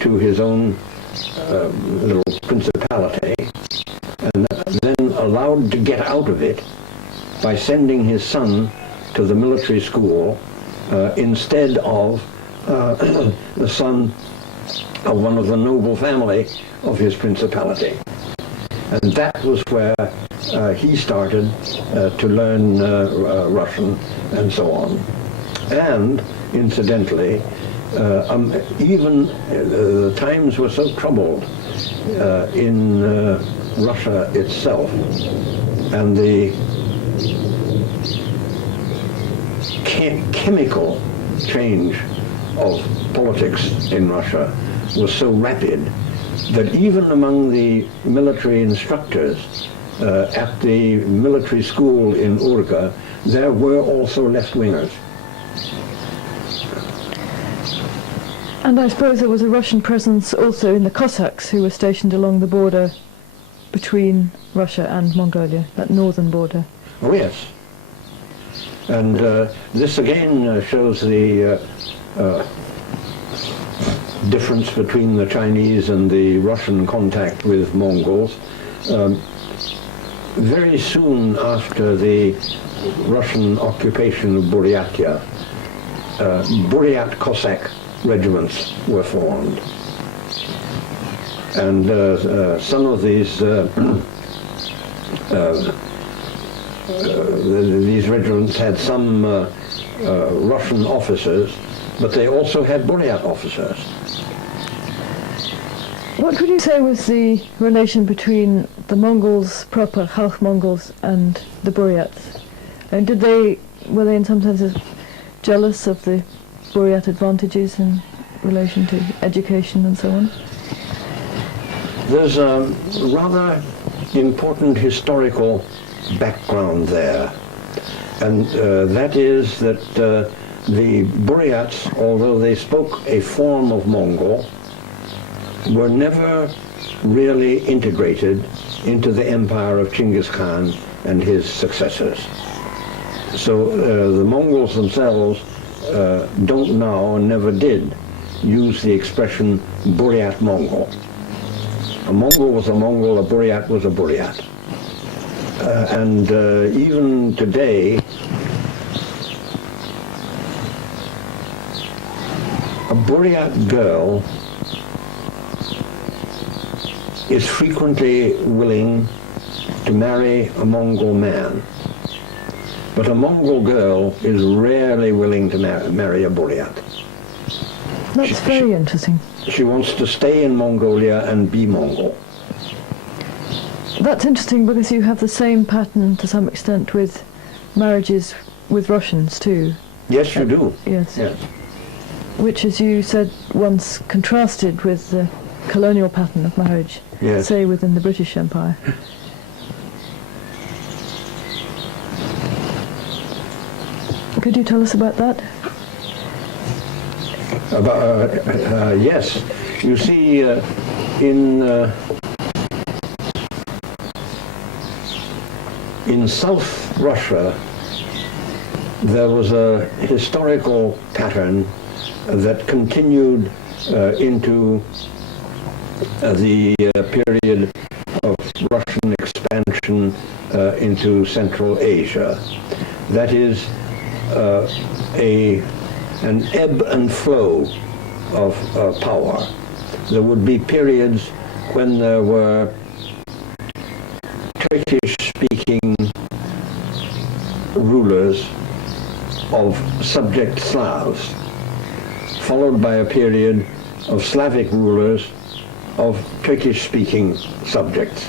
to his own little principality, and then allowed to get out of it by sending his son to the military school instead of the son of one of the noble family of his principality. And that was where he started to learn Russian and so on. And incidentally, even the times were so troubled in Russia itself, and the chemical change of politics in Russia was so rapid that even among the military instructors at the military school in Urga, there were also left-wingers. And I suppose there was a Russian presence also in the Cossacks who were stationed along the border between Russia and Mongolia, that northern border. Oh yes. And this again shows the difference between the Chinese and the Russian contact with Mongols. Very soon after the Russian occupation of Buryatia, Buryat Cossack regiments were formed. And some of these regiments had some Russian officers, but they also had Buryat officers. What would you say was the relation between the Mongols proper, Khalq Mongols, and the Buryats? And were they in some sense jealous of the Buryat advantages in relation to education and so on? There's a rather important historical background there, and that is that the Buryats, although they spoke a form of Mongol, were never really integrated into the empire of Chinggis Khan and his successors. So the Mongols themselves don't now, and never did, use the expression Buryat Mongol. A Mongol was a Mongol, a Buryat was a Buryat. And even today, a Buryat girl is frequently willing to marry a Mongol man, but a Mongol girl is rarely willing to marry a Buryat. That's very interesting. She wants to stay in Mongolia and be Mongol. That's interesting because you have the same pattern to some extent with marriages with Russians too. Yes, you do. Yes. Yes. Which, as you said once, contrasted with the colonial pattern of marriage, Yes. say within the British Empire. Could you tell us about that? Yes. You see, in South Russia, there was a historical pattern that continued into the period of Russian expansion into Central Asia. That is an ebb and flow of power. There would be periods when there were Turkish-speaking rulers of subject Slavs, followed by a period of Slavic rulers of Turkish-speaking subjects,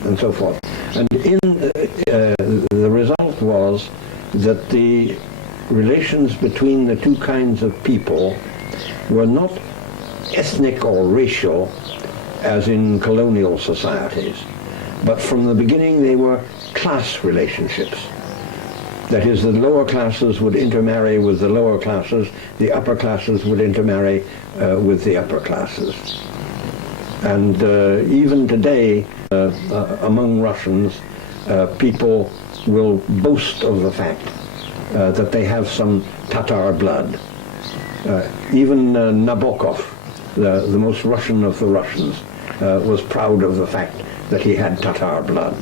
and so forth. And the result was that the relations between the two kinds of people were not ethnic or racial, as in colonial societies, but from the beginning they were class relationships. That is, the lower classes would intermarry with the lower classes, the upper classes would intermarry with the upper classes. And even today, among Russians, people will boast of the fact that they have some Tatar blood. Even Nabokov, the most Russian of the Russians, was proud of the fact that he had Tatar blood.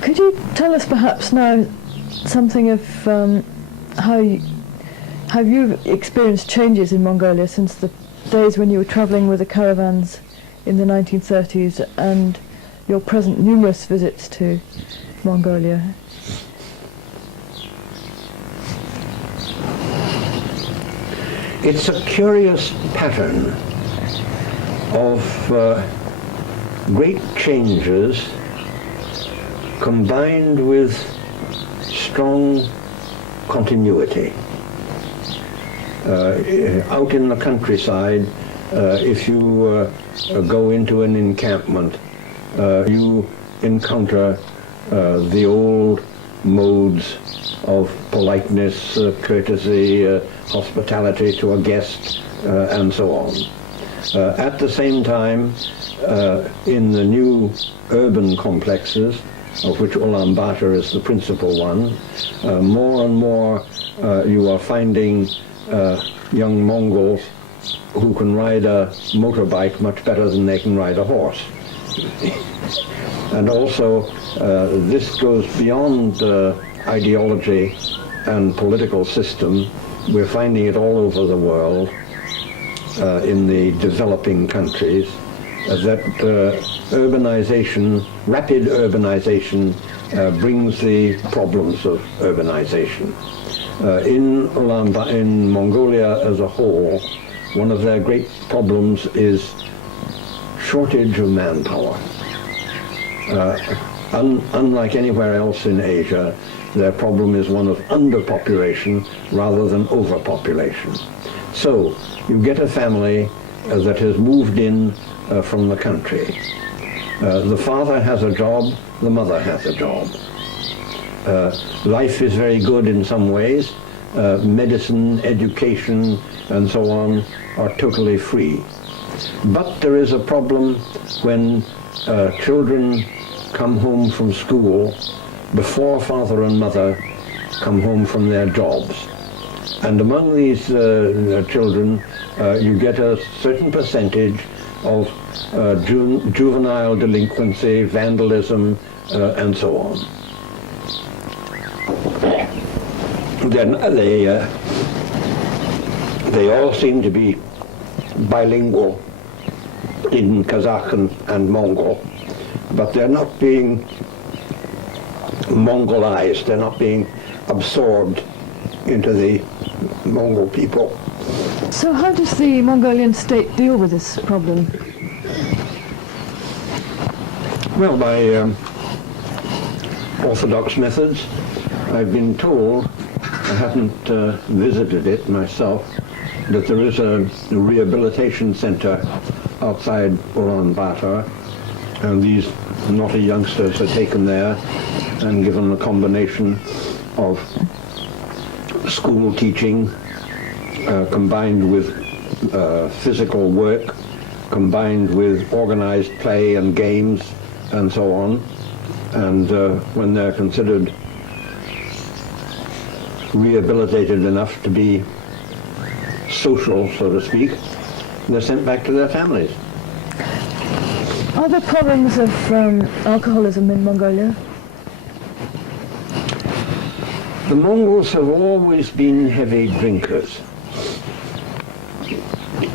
Could you tell us perhaps now something of how you've experienced changes in Mongolia since the days when you were travelling with the caravans in the 1930s and your present numerous visits to Mongolia? It's a curious pattern of great changes combined with strong continuity. Out in the countryside, if you go into an encampment, you encounter the old modes of politeness, courtesy, hospitality to a guest, and so on. At the same time, in the new urban complexes, of which Ulaanbaatar is the principal one, more and more you are finding young Mongols who can ride a motorbike much better than they can ride a horse. And also, this goes beyond ideology and political system. We're finding it all over the world, in the developing countries, that urbanization, rapid urbanization, brings the problems of urbanization. In Mongolia as a whole, one of their great problems is shortage of manpower. Unlike anywhere else in Asia, their problem is one of underpopulation rather than overpopulation. So you get a family that has moved in from the country. The father has a job, the mother has a job. Life is very good in some ways. Medicine, education, and so on are totally free. But there is a problem when children come home from school before father and mother come home from their jobs. And among these children, you get a certain percentage of juvenile delinquency, vandalism, and so on. Then they all seem to be bilingual in Kazakh and Mongol, but they're not being Mongolized, they're not being absorbed into the Mongol people. So how does the Mongolian state deal with this problem? Well, by orthodox methods. I've been told, I haven't visited it myself, that there is a rehabilitation center outside Ulaanbaatar, and these naughty youngsters are taken there and given a combination of school teaching combined with physical work, combined with organized play and games and so on. And when they're considered rehabilitated enough to be social, so to speak, they're sent back to their families. Are there problems of alcoholism in Mongolia? The Mongols have always been heavy drinkers.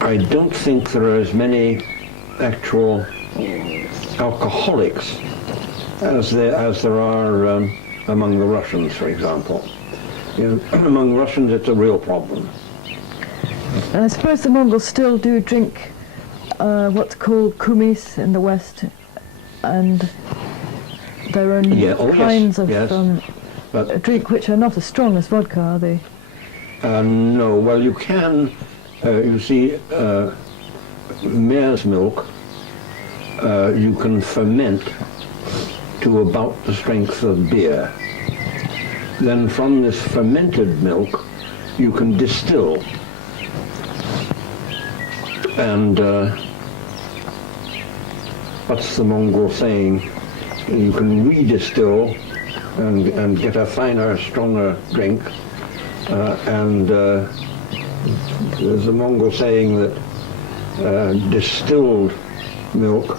I don't think there are as many actual alcoholics as there are among the Russians, for example. Among Russians, it's a real problem. And I suppose the Mongols still do drink what's called kumis in the West, and their own kinds of but drink which are not as strong as vodka, are they? No, well, you can, you see, mare's milk, you can ferment to about the strength of beer. Then from this fermented milk, you can distill. And what's the Mongol saying? You can redistill and get a finer, stronger drink. There's a Mongol saying that distilled milk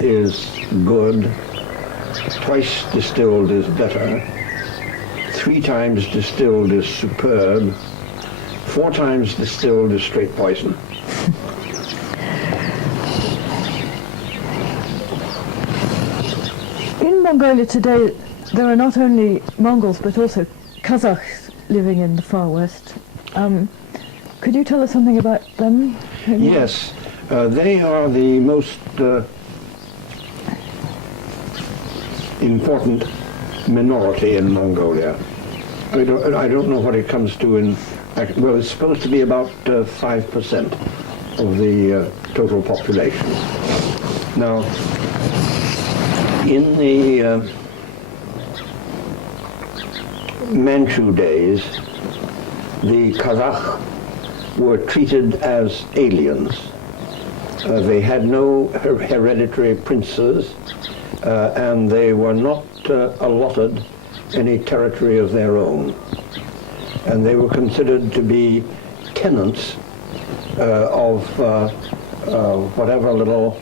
is good, twice distilled is better, 3 times distilled is superb, 4 times distilled is straight poison. In Mongolia today, there are not only Mongols but also Kazakhs living in the far west. Could you tell us something about them? Yes, they are the most important minority in Mongolia. I don't know what it comes to in, well, it's supposed to be about 5% of the total population. Now, in the Manchu days, the Kazakh were treated as aliens. They had no hereditary princes, and they were not allotted any territory of their own. And they were considered to be tenants of whatever little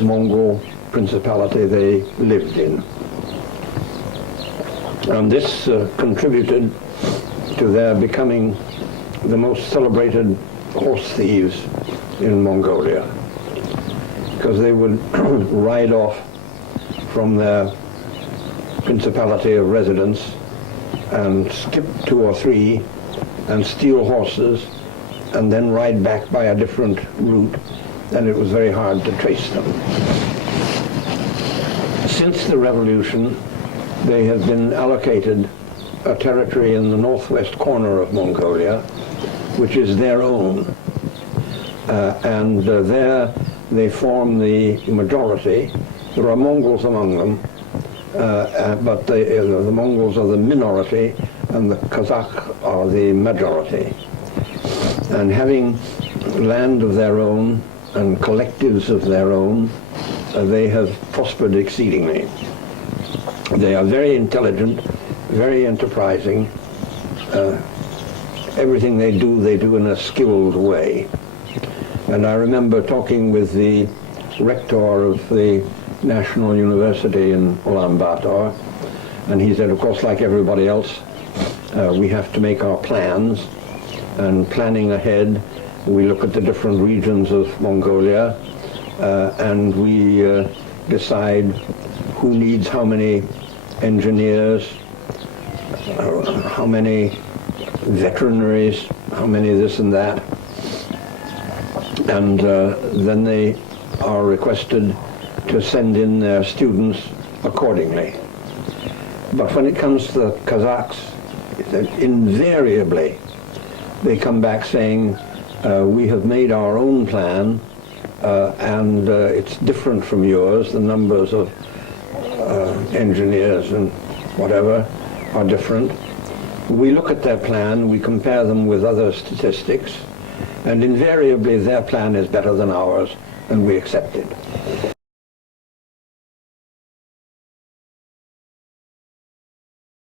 Mongol principality they lived in. And this contributed to their becoming the most celebrated horse thieves in Mongolia, because they would ride off from their principality of residence and skip 2 or 3 and steal horses and then ride back by a different route, and it was very hard to trace them. Since the revolution, they have been allocated a territory in the northwest corner of Mongolia, which is their own. And there they form the majority. There are Mongols among them, but the Mongols are the minority and the Kazakh are the majority. And having land of their own and collectives of their own, they have prospered exceedingly. They are very intelligent, very enterprising. Everything they do in a skilled way. And I remember talking with the rector of the National University in Ulaanbaatar, and he said, of course, like everybody else, we have to make our plans, and planning ahead, we look at the different regions of Mongolia, and we decide who needs how many engineers, how many veterinaries, how many this and that, and then they are requested to send in their students accordingly. But when it comes to the Kazakhs, invariably they come back saying, we have made our own plan, and it's different from yours. The numbers of engineers and whatever are different. We look at their plan, we compare them with other statistics, and invariably their plan is better than ours, and we accept it.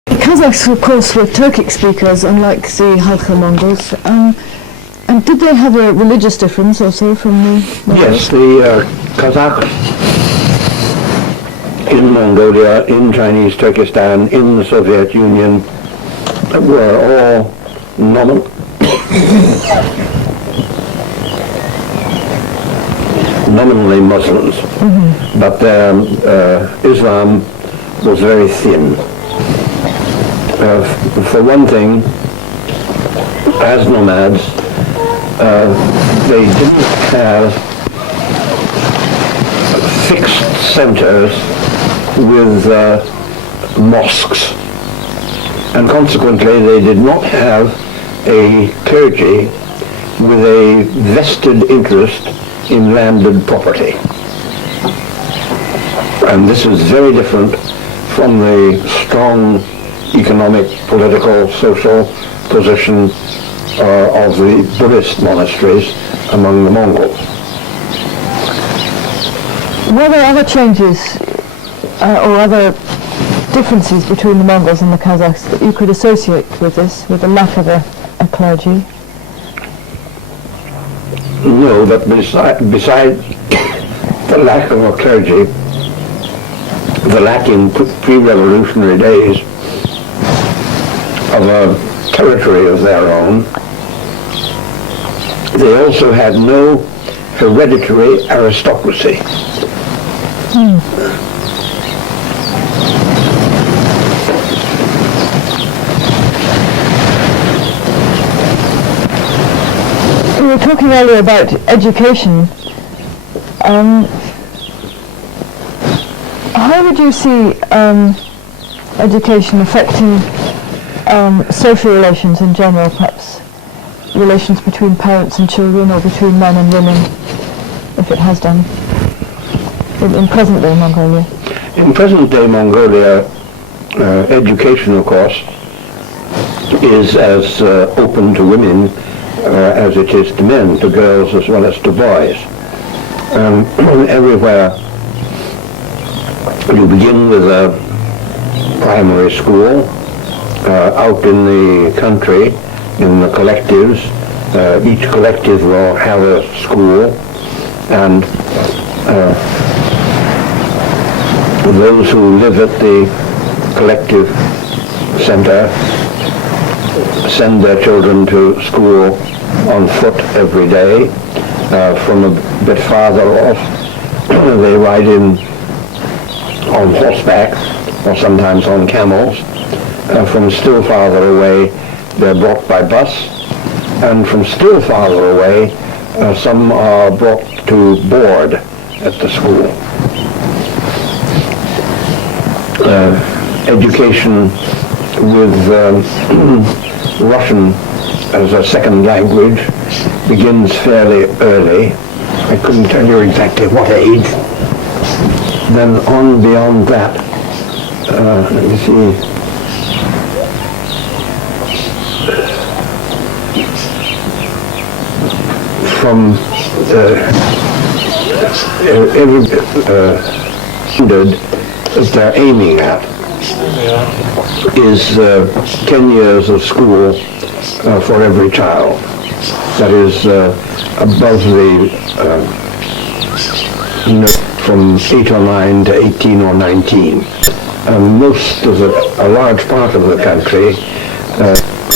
The Kazakhs, of course, were Turkic speakers, unlike the Halkha Mongols. And did they have a religious difference also from the Mongols? Yes, the Kazakhs in Mongolia, in Chinese Turkestan, in the Soviet Union were all nominally Muslims, but their Islam was very thin. For one thing, as nomads, they didn't have fixed centers with mosques, and consequently they did not have a clergy with a vested interest in landed property. And this is very different from the strong economic, political, social position of the Buddhist monasteries among the Mongols. Were there other changes or other differences between the Mongols and the Kazakhs that you could associate with this, with the lack of a clergy? No, but beside the lack of a clergy, the lack in pre-revolutionary days of a territory of their own, they also had no hereditary aristocracy. We were talking earlier about education. How would you see education affecting social relations in general, perhaps relations between parents and children or between men and women, if it has done, in present-day Mongolia? In present-day Mongolia, education, of course, is as open to women as it is to men, to girls as well as to boys. Everywhere you begin with a primary school, out in the country, in the collectives, each collective will have a school, and those who live at the collective center send their children to school on foot every day. From a bit farther off, they ride in on horseback or sometimes on camels. From still farther away, they're brought by bus, and from still farther away, some are brought to board at the school. Education with Russian as a second language begins fairly early. I couldn't tell you exactly what age. Then on beyond that, let me see. From every standard that they're aiming at is 10 years of school for every child. That is above the from 8 or 9 to 18 or 19. Most of a large part of the country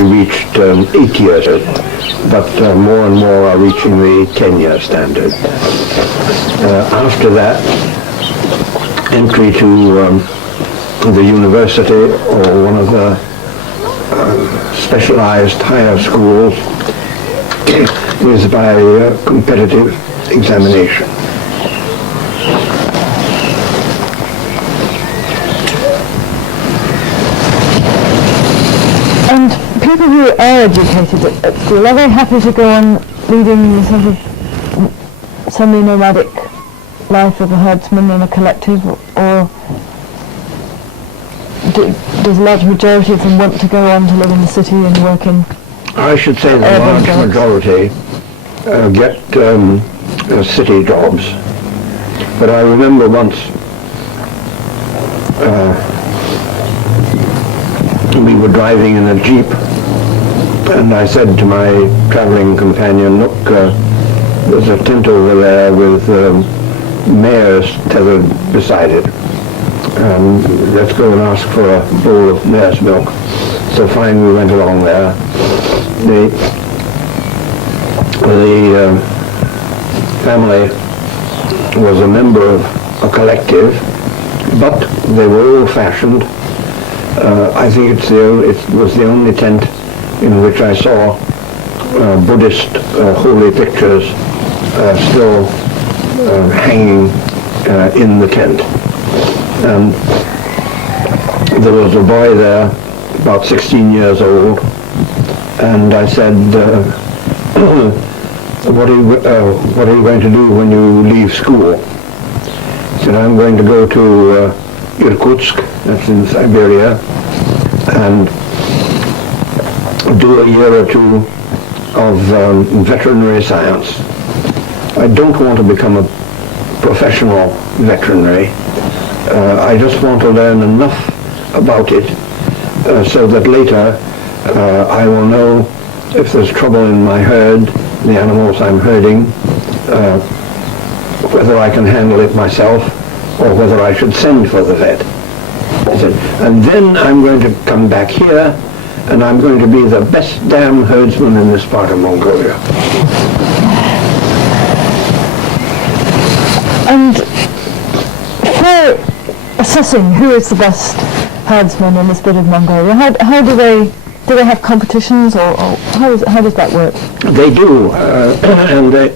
reached 8 years, but more and more are reaching the 10-year standard. After that, entry to the university or one of the specialized higher schools is by competitive examination. And people who are educated at school, are they happy to go on leading the sort of semi-nomadic life of a herdsman in a collective, or does a large majority of them want to go on to live in the city and work in? I should say the large majority get city jobs. But I remember once we were driving in a jeep, and I said to my traveling companion, look, there's a tent over there with mares tethered beside it. Let's go and ask for a bowl of mare's milk. So fine, we went along there. The family was a member of a collective, but they were old-fashioned. I think it was the only tent in which I saw Buddhist holy pictures still hanging in the tent. And there was a boy there, about 16 years old, and I said, what are you going to do when you leave school? He said, I'm going to go to Irkutsk, that's in Siberia, and do a year or two of veterinary science. I don't want to become a professional veterinary. I just want to learn enough about it so that later I will know if there's trouble in my herd, the animals I'm herding, whether I can handle it myself or whether I should send for the vet. He said, and then I'm going to come back here and I'm going to be the best damn herdsman in this part of Mongolia. And for assessing who is the best herdsman in this bit of Mongolia, how do they have competitions, or how does that work? They do, and they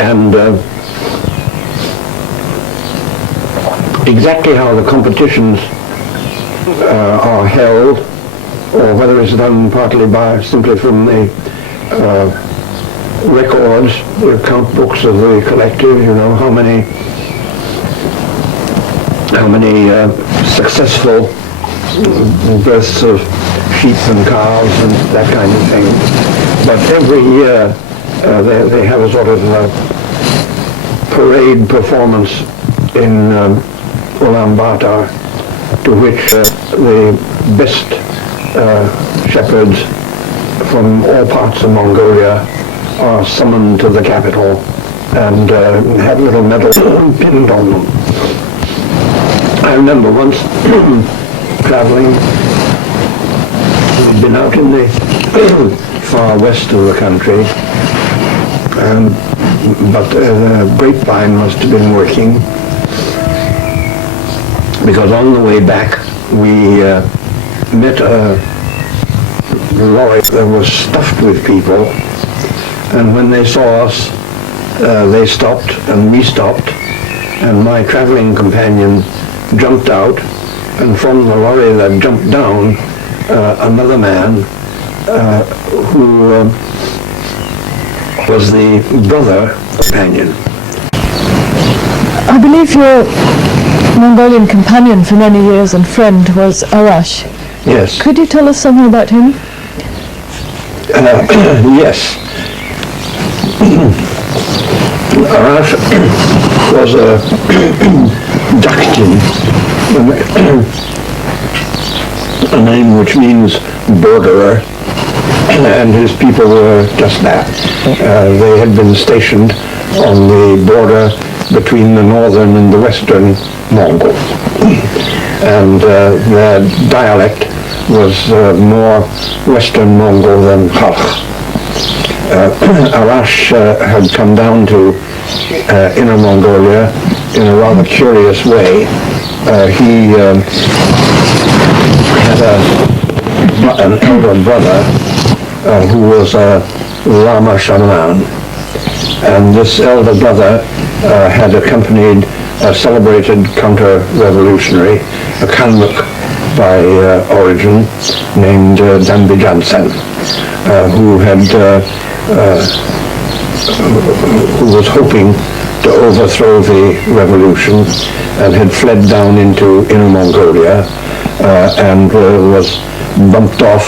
and exactly how the competitions are held, or whether it's done partly by simply from the records, the account books of the collective, you know, how many successful births of sheep and cows and that kind of thing. But every year they have a sort of parade performance in Ulaanbaatar, to which the best shepherds from all parts of Mongolia are summoned to the capital and have little medals pinned on them. I remember once traveling, we'd been out in the far west of the country, but the grapevine must have been working, because on the way back we met a lorry that was stuffed with people, and when they saw us they stopped and we stopped, and my traveling companion jumped out, and from the lorry that jumped down another man who was the brother companion. I believe your Mongolian companion for many years and friend was Arash. Yes. Could you tell us something about him? Yes. Arash was a Daktin, a name which means borderer, and his people were just that. They had been stationed on the border between the northern and the western Mongols, and their dialect was more western Mongol than Khalkh. Arash had come down to Inner Mongolia in a rather curious way. He had an elder brother who was a Lama shaman, and this elder brother had accompanied a celebrated counter-revolutionary, a Kalmuk by origin, named Danby Jansen, who was hoping to overthrow the revolution and had fled down into Inner Mongolia and was bumped off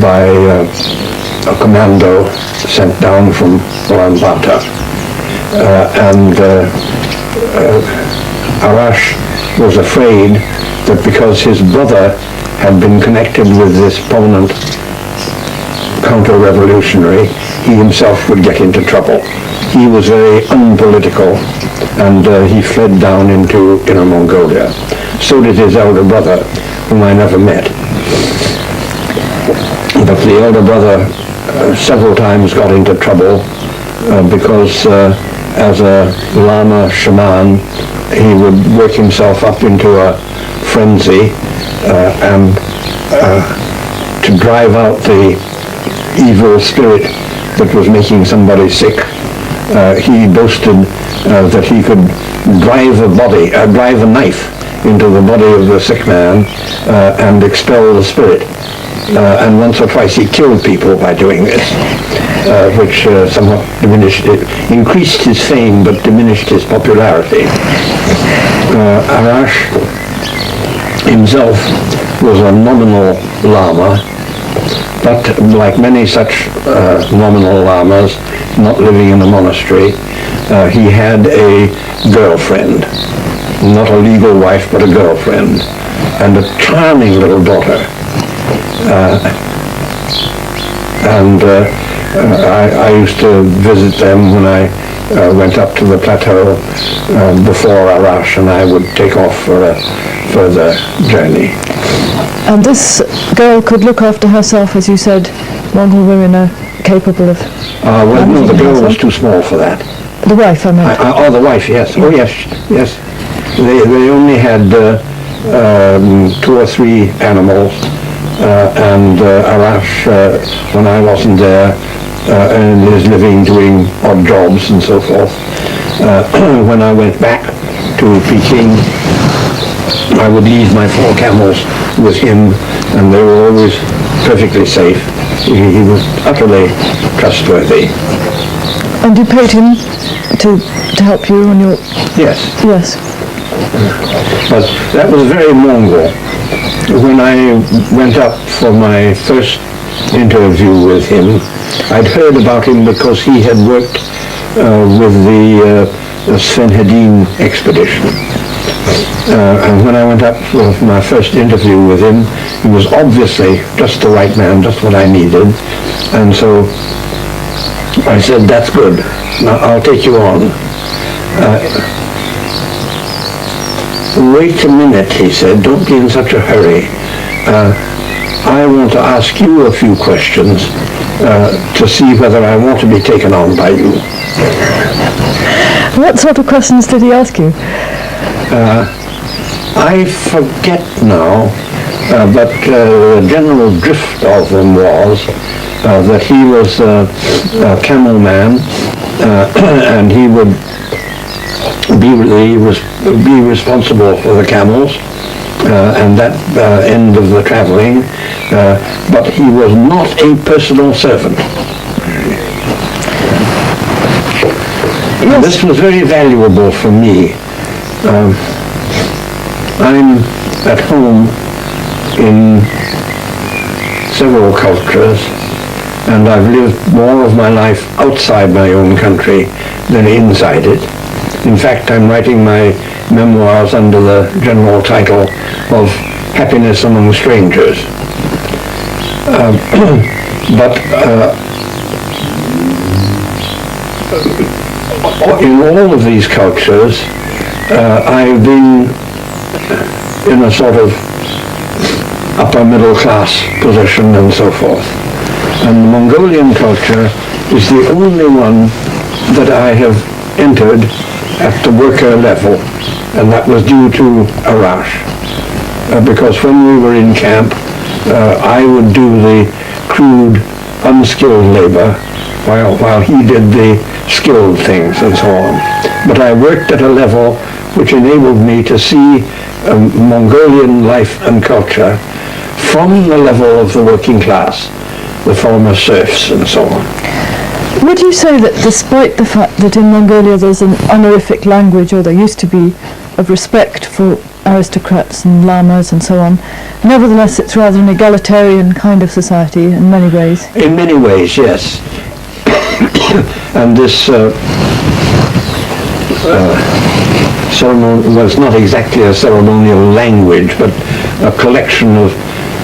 by a commando sent down from Ulaanbaatar. And Arash was afraid that because his brother had been connected with this prominent counter-revolutionary, he himself would get into trouble. He was very unpolitical, and he fled down into Inner Mongolia. So did his elder brother, whom I never met. but the elder brother several times got into trouble because as a Lama shaman, he would work himself up into a frenzy and to drive out the evil spirit that was making somebody sick. He boasted that he could drive a knife into the body of the sick man and expel the spirit. And once or twice he killed people by doing this, which somewhat increased his fame but diminished his popularity. Arash himself was a nominal Lama, but like many such nominal Lamas not living in a monastery, he had a girlfriend, not a legal wife but a girlfriend, and a charming little daughter. I used to visit them when I went up to the plateau before Arash, and I would take off for a further journey. And this girl could look after herself, as you said. Mongol women are capable of... well, no, the girl was too small for that. The wife, I meant. Oh, the wife, yes. Oh, yes, yes. They only had 2 or 3 animals, and Arash, when I wasn't there, earned his living doing odd jobs and so forth. When I went back to Peking, I would leave my 4 camels with him, and they were always perfectly safe. He was utterly trustworthy. And you paid him to help you on your... Yes. Yes. But that was very Mongol. When I went up for my first interview with him, I'd heard about him because he had worked with the Svenhedin expedition. And when I went up for my first interview with him, he was obviously just the right man, just what I needed. And so I said, that's good. Now I'll take you on. Wait a minute, he said. Don't be in such a hurry. I want to ask you a few questions to see whether I want to be taken on by you. What sort of questions did he ask you? I forget now, but the general drift of them was that he was a camel man, and he would be responsible for the camels and that end of the traveling, but he was not a personal servant. Yes. This was very valuable for me. I'm at home in several cultures, and I've lived more of my life outside my own country than inside it. In fact, I'm writing my memoirs under the general title of Happiness Among Strangers. In all of these cultures, I've been in a sort of upper middle class position and so forth. And the Mongolian culture is the only one that I have entered at the worker level, and that was due to Arash. Because when we were in camp, I would do the crude, unskilled labor while he did the skilled things and so on. But I worked at a level which enabled me to see Mongolian life and culture from the level of the working class, the former serfs and so on. Would you say that despite the fact that in Mongolia there's an honorific language, or there used to be, of respect for aristocrats and lamas and so on, nevertheless it's rather an egalitarian kind of society in many ways? In many ways, yes. And this ceremony was not exactly a ceremonial language, but a collection of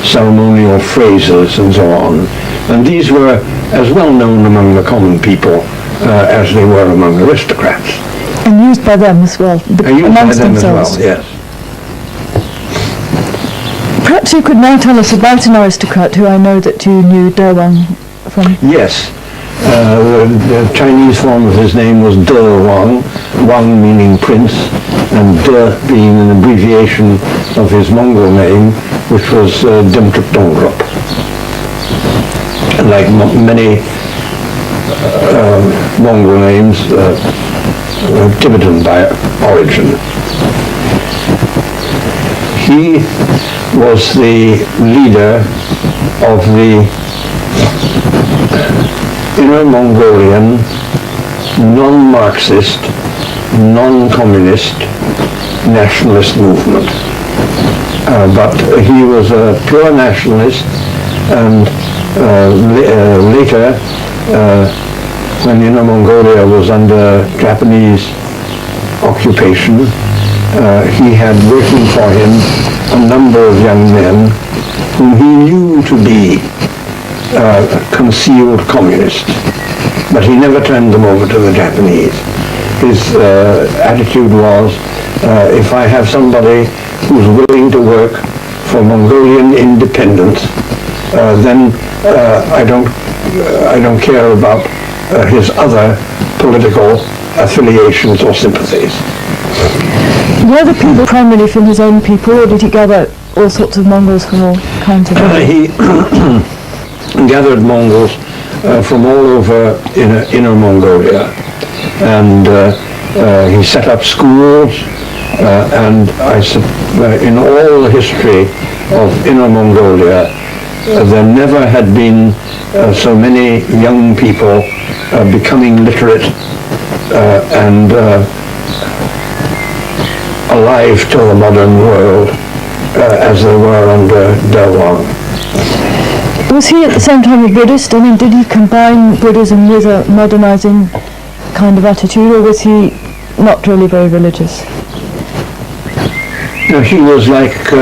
ceremonial phrases and so on. And these were as well known among the common people as they were among aristocrats. And used by them as well, amongst themselves. As well, yes. Perhaps you could now tell us about an aristocrat who I know that you knew De Wang from. Yes. The Chinese form of his name was De Wang, Wang meaning prince, and De being an abbreviation of his Mongol name, which was Dimtrup Dongrup. Like many Mongol names, Tibetan by origin. He was the leader of the Inner Mongolian, non-Marxist, non-communist nationalist movement. But he was a pure nationalist, and later, when Inner Mongolia was under Japanese occupation, he had working for him a number of young men whom he knew to be concealed communists, but he never turned them over to the Japanese. His attitude was, if I have somebody who's willing to work for Mongolian independence, then I don't care about his other political affiliations or sympathies. Were the people primarily from his own people, or did he gather all sorts of Mongols from all kinds of people? He gathered Mongols from all over Inner Mongolia, and he set up schools, and in all the history of Inner Mongolia, there never had been so many young people becoming literate and alive to the modern world as they were under De Wang. Was he at the same time a Buddhist? I mean, did he combine Buddhism with a modernizing kind of attitude, or was he not really very religious? No, he was like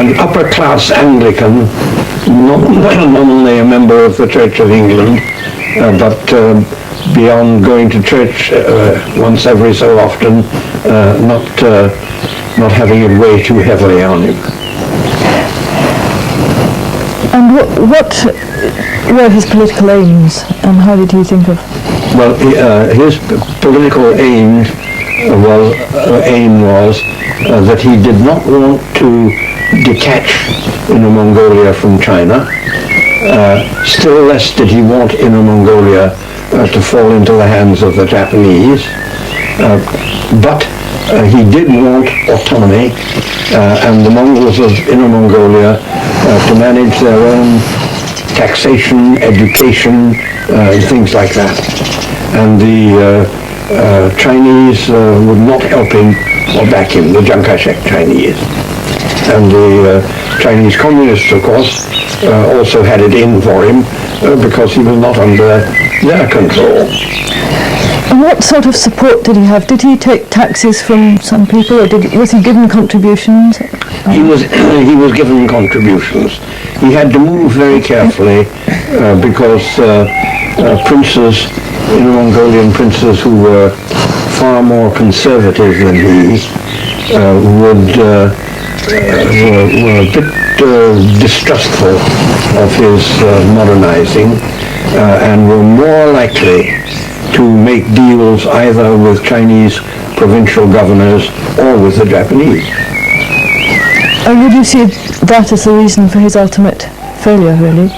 an upper class Anglican, not only a member of the Church of England, but beyond going to church once every so often, not having it weigh too heavily on him. And what were his political aims, and how did he think of? Well, his political aim was that he did not want to detach Inner Mongolia from China. Still less did he want Inner Mongolia to fall into the hands of the Japanese. But he did want autonomy, and the Mongols of Inner Mongolia to manage their own taxation, education, things like that. And the Chinese would not help him or back him, the Chiang Kai-shek Chinese. And the Chinese communists, of course, also had it in for him because he was not under their control. And what sort of support did he have? Did he take taxes from some people, or was he given contributions? He was given contributions. He had to move very carefully because princes, Inner Mongolian princes who were far more conservative than he, were a bit distrustful of his modernizing and were more likely to make deals either with Chinese provincial governors or with the Japanese. And would you see that as the reason for his ultimate failure, really?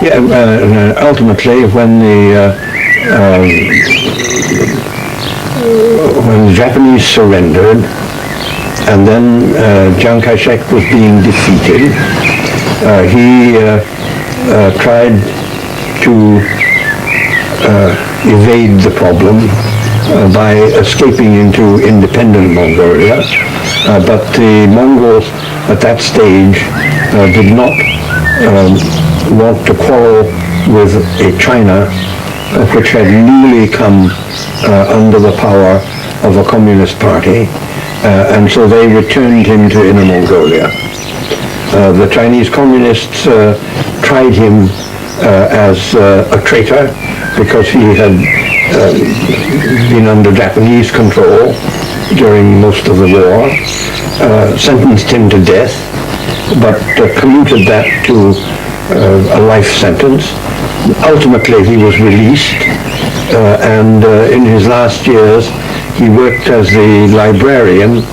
Yeah, ultimately, when the Japanese surrendered, and then Chiang Kai-shek was being defeated, he tried to evade the problem by escaping into independent Mongolia, but the Mongols at that stage did not want to quarrel with a China which had newly come under the power of a communist party, and so they returned him to Inner Mongolia. The Chinese communists tried him as a traitor because he had been under Japanese control during most of the war, sentenced him to death, but commuted that to a life sentence. Ultimately, he was released, and in his last years, he worked as the librarian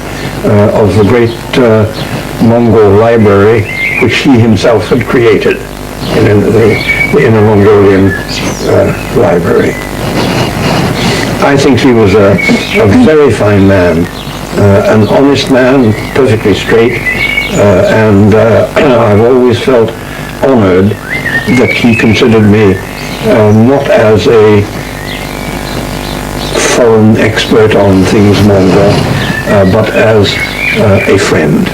of the great Mongol library, which he himself had created in a Mongolian library. I think he was a very fine man, an honest man, perfectly straight, and I've always felt honored that he considered me not as a foreign expert on things Mongol, but as a friend.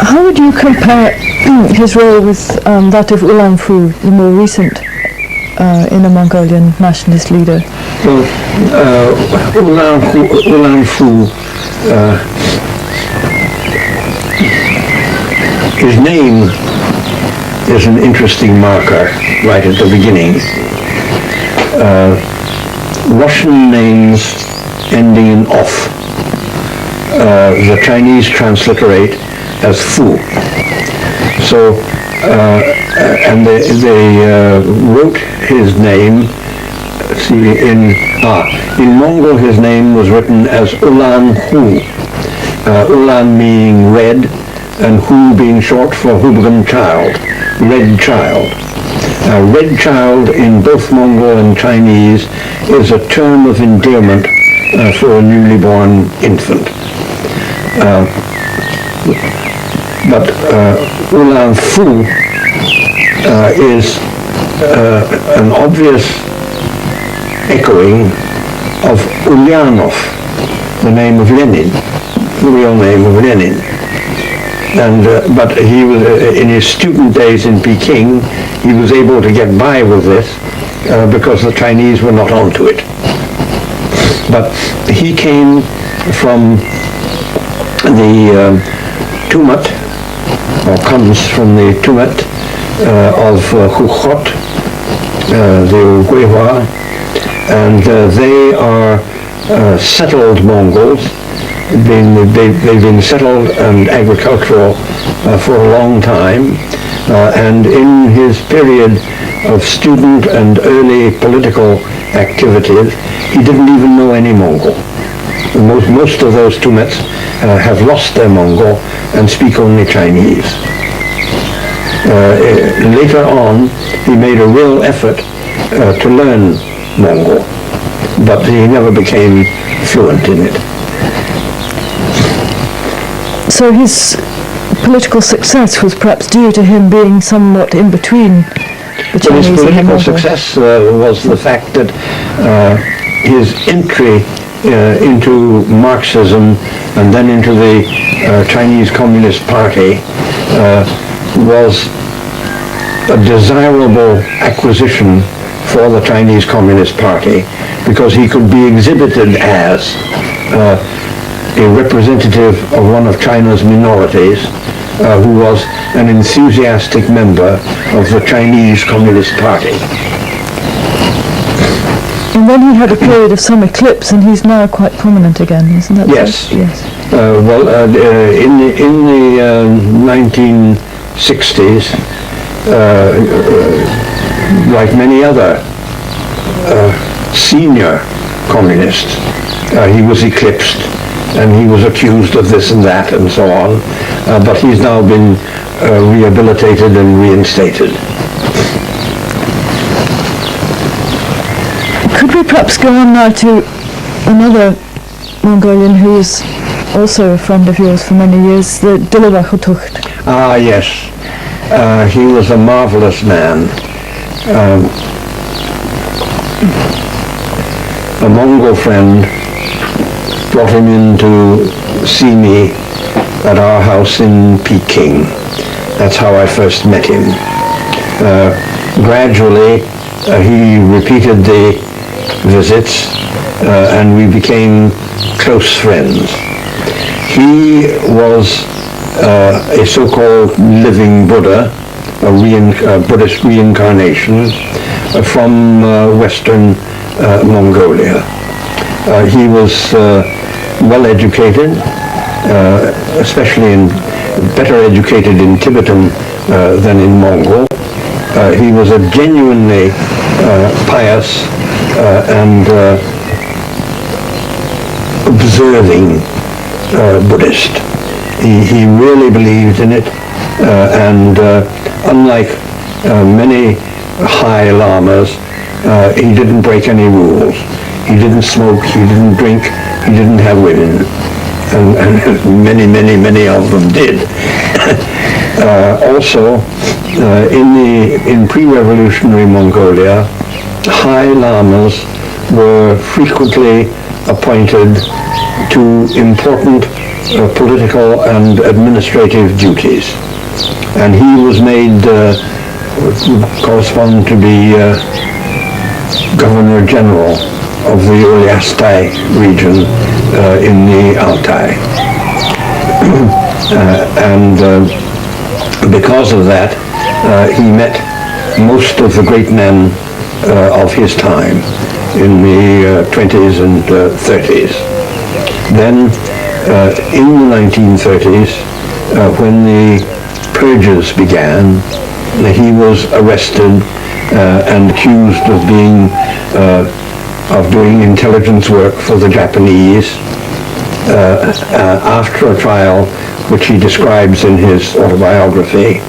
How would you compare his role with that of Ulan Fu, the more recent inner Mongolian nationalist leader? Well, Ulan Fu, his name is an interesting marker right at the beginning. Russian names ending in "of," the Chinese transliterate as Fu. So, and they wrote his name. See, in Mongol, his name was written as Ulan Hu. Ulan meaning red, and Hu being short for Hubgan child, red child. Red child in both Mongol and Chinese is a term of endearment for a newly born infant. But Ulan Fu is an obvious echoing of Ulyanov, the name of Lenin, the real name of Lenin. And but he was in his student days in Peking, he was able to get by with this because the Chinese were not onto it. But he came from the Tumat, or comes from the Tumat of Hukhot, the Uyghur, and they are settled Mongols. They've been settled and agricultural for a long time, and in his period of student and early political activities, he didn't even know any Mongol. Most of those Tumets have lost their Mongol and speak only Chinese. Later on, he made a real effort to learn Mongol, but he never became fluent in it. So his political success was perhaps due to him being somewhat in between the Chinese his and the political Mongol. success was the fact that his entry into Marxism and then into the Chinese Communist Party was a desirable acquisition for the Chinese Communist Party because he could be exhibited as a representative of one of China's minorities who was an enthusiastic member of the Chinese Communist Party. And then he had a period of some eclipse, and he's now quite prominent again, isn't that Yes. right? Yes. In the 1960s, like many other senior communists, he was eclipsed, and he was accused of this and that and so on, but he's now been rehabilitated and reinstated. Could we perhaps go on now to another Mongolian who was also a friend of yours for many years, the Dulaba Khutucht? Ah, yes. He was a marvelous man. A Mongol friend brought him in to see me at our house in Peking. That's how I first met him. Gradually, he repeated the visits, and we became close friends. He was a so-called living Buddha, Buddhist reincarnation from Western Mongolia. He was well educated, especially better educated in Tibetan than in Mongol. He was a genuinely pious and observing Buddhist. He really believed in it, and unlike many high lamas, he didn't break any rules. He didn't smoke, he didn't drink, he didn't have women, and many of them did. Also, in pre-revolutionary Mongolia, high lamas were frequently appointed to important political and administrative duties, and he was made correspond to be Governor General of the Uliastai region in the Altai. And because of that, he met most of the great men of his time in the 20s and 30s. Then, in the 1930s, when the purges began, he was arrested and accused of doing intelligence work for the Japanese. After a trial, which he describes in his autobiography,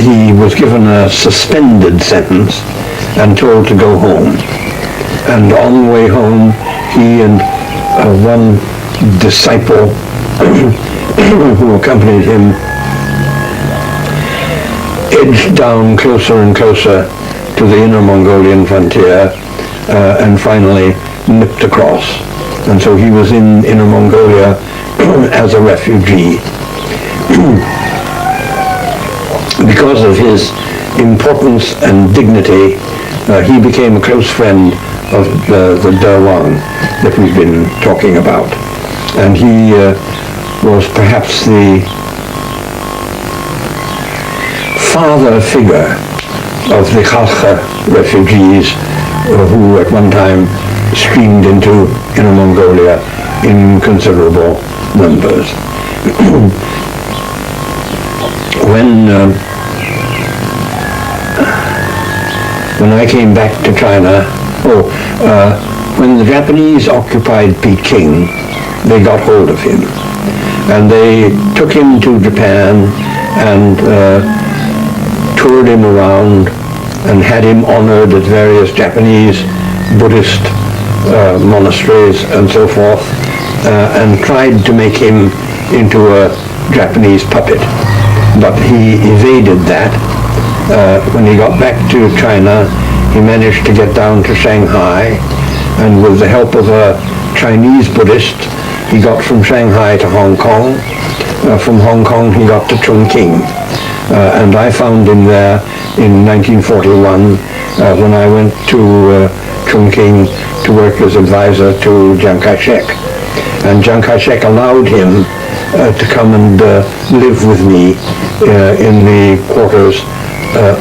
he was given a suspended sentence and told to go home. And on the way home, he and one disciple who accompanied him edged down closer and closer to the inner Mongolian frontier and finally nipped across. And so he was in Inner Mongolia as a refugee. Because of his importance and dignity, he became a close friend of the Derwang that we've been talking about. And he was perhaps the father figure of the Khalkha refugees who at one time streamed into Inner Mongolia in considerable numbers. When I came back to China, when the Japanese occupied Peking, they got hold of him. And they took him to Japan and toured him around and had him honored at various Japanese Buddhist monasteries and so forth, and tried to make him into a Japanese puppet. But he evaded that. When he got back to China, he managed to get down to Shanghai, and with the help of a Chinese Buddhist, he got from Shanghai to Hong Kong. From Hong Kong, he got to Chongqing. And I found him there in 1941 when I went to Chongqing to work as advisor to Chiang Kai-shek. And Chiang Kai-shek allowed him to come and live with me in the quarters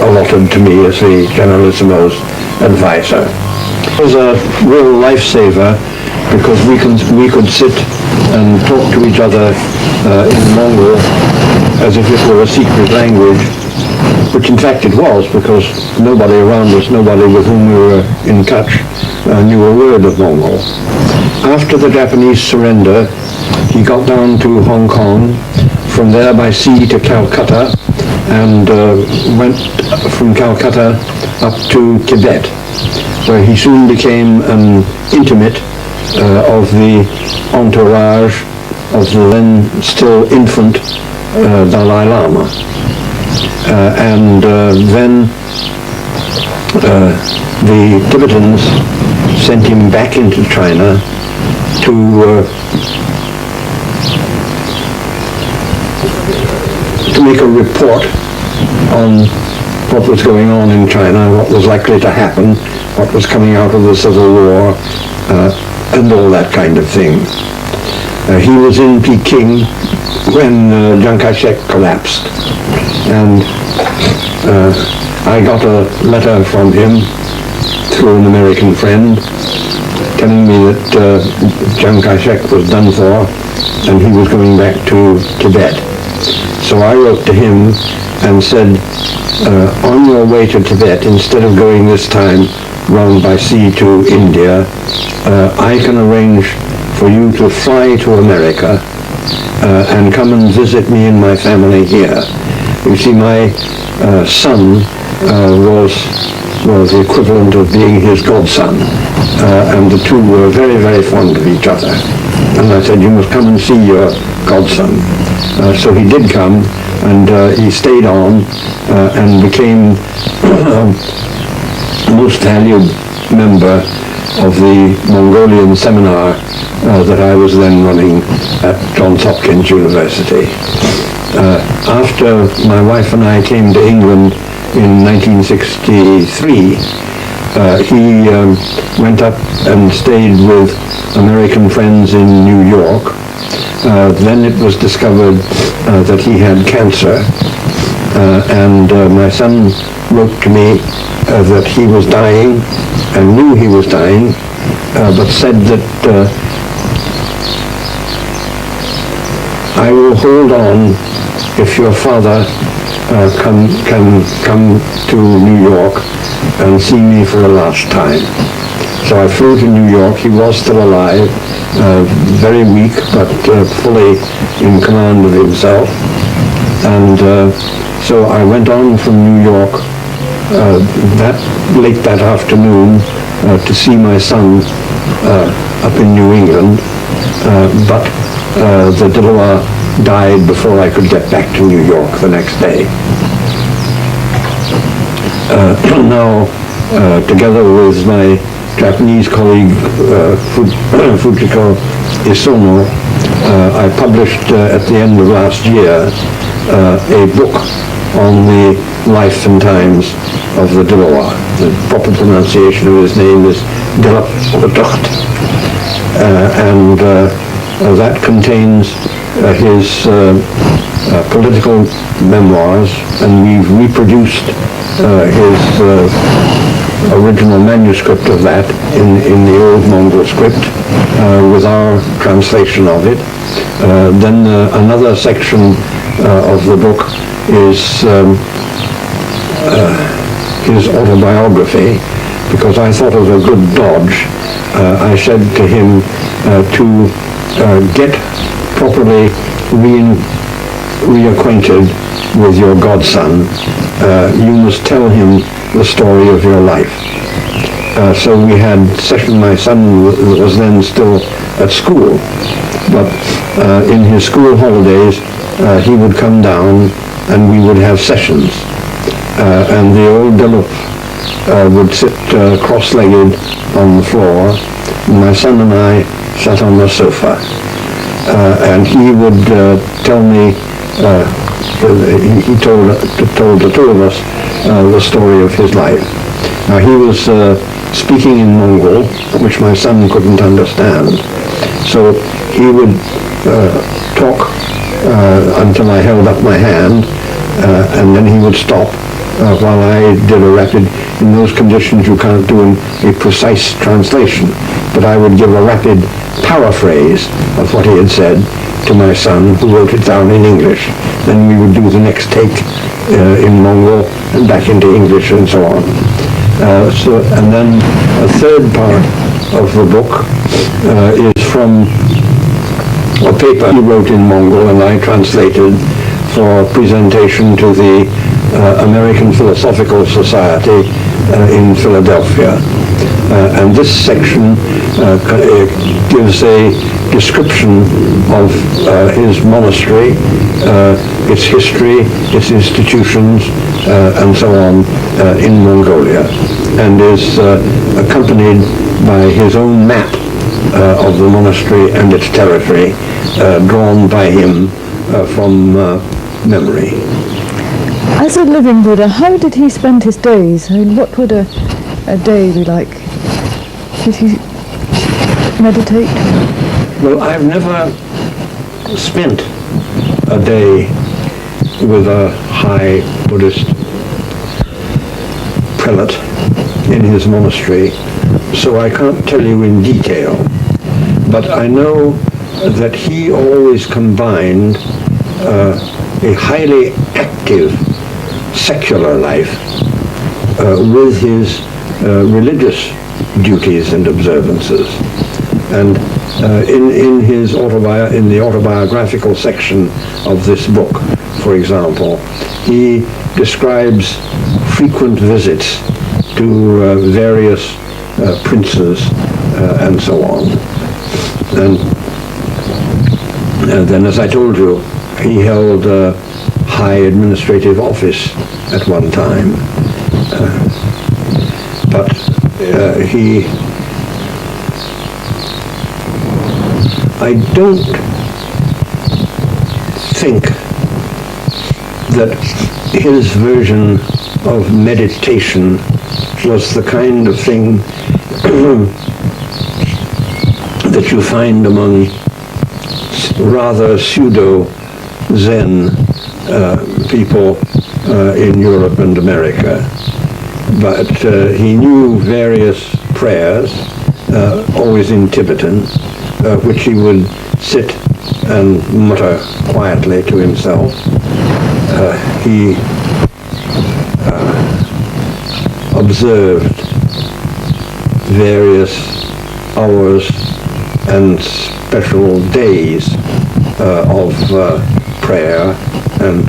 allotted to me as the Generalissimo's advisor. It was a real lifesaver because we could sit and talk to each other in Mongol as if it were a secret language, which in fact it was, because nobody around us, nobody with whom we were in touch, knew a word of Mongol. After the Japanese surrender, he got down to Hong Kong, from there by sea to Calcutta, and went from Calcutta up to Tibet, where he soon became an intimate of the entourage of the then still infant Dalai Lama. And then the Tibetans sent him back into China to make a report on what was going on in China, what was likely to happen, what was coming out of the Civil War, and all that kind of thing. He was in Peking when Chiang Kai-shek collapsed. And I got a letter from him through an American friend telling me that Chiang Kai-shek was done for and he was going back to Tibet. So I wrote to him and said, on your way to Tibet, instead of going this time round by sea to India, I can arrange for you to fly to America and come and visit me and my family here. You see, my son was the equivalent of being his godson, and the two were very, very fond of each other. And I said, you must come and see your godson. So he did come, and he stayed on and became a most valued member of the Mongolian seminar that I was then running at Johns Hopkins University. After my wife and I came to England in 1963, he went up and stayed with American friends in New York. Then it was discovered that he had cancer, and my son wrote to me that he was dying and knew he was dying, but said that I will hold on if your father can come to New York and see me for the last time. So I flew to New York. He was still alive, very weak, but fully in command of himself. And so I went on from New York late that afternoon to see my son up in New England, but the Dilawar died before I could get back to New York the next day. Now, together with my Japanese colleague Fujiko Isono, I published at the end of last year a book on the life and times of the Dilawar. The proper pronunciation of his name is Dilawar, and that contains his political memoirs, and we've reproduced his original manuscript of that in the old Mongol script with our translation of it. Then another section of the book is his autobiography, because I thought it was a good dodge. I said to him to get properly reacquainted with your godson. You must tell him the story of your life. So we had session. My son was then still at school, but in his school holidays he would come down and we would have sessions. And the old Dilip would sit cross-legged on the floor. My son and I sat on the sofa, and he would tell me. He told the two of us the story of his life. Now he was speaking in Mongol, which my son couldn't understand. So he would talk until I held up my hand, and then he would stop while I did a rapid. In those conditions you can't do a precise translation, but I would give a rapid paraphrase of what he had said to my son, who wrote it down in English. Then we would do the next take in Mongol and back into English and so on. And then a third part of the book is from a paper he wrote in Mongol and I translated for presentation to the American Philosophical Society in Philadelphia. And this section gives a description of his monastery, its history, its institutions, and so on in Mongolia, and is accompanied by his own map of the monastery and its territory, drawn by him from memory. As a living Buddha, how did he spend his days? I mean, what would a day be like? Did he meditate? Well, I've never spent a day with a high Buddhist prelate in his monastery, so I can't tell you in detail. But I know that he always combined a highly active secular life with his religious duties and observances. And in the autobiographical section of this book, for example, he describes frequent visits to various princes and so on. And then, as I told you, he held a high administrative office at one time. But I don't think that his version of meditation was the kind of thing that you find among rather pseudo-Zen people in Europe and America. But he knew various prayers, always in Tibetan, which he would sit and mutter quietly to himself. He observed various hours and special days of prayer and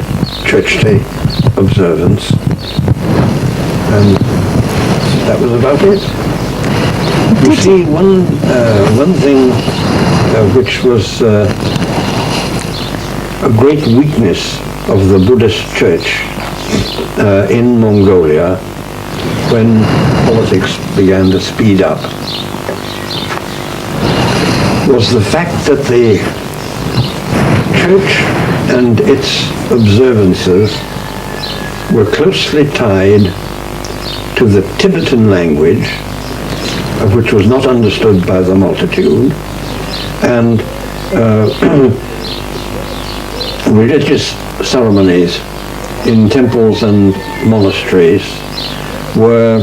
church day observance, and that was about it. You see, one thing which was a great weakness of the Buddhist church in Mongolia when politics began to speed up was the fact that the church and its observances were closely tied to the Tibetan language, which was not understood by the multitude, and religious ceremonies in temples and monasteries were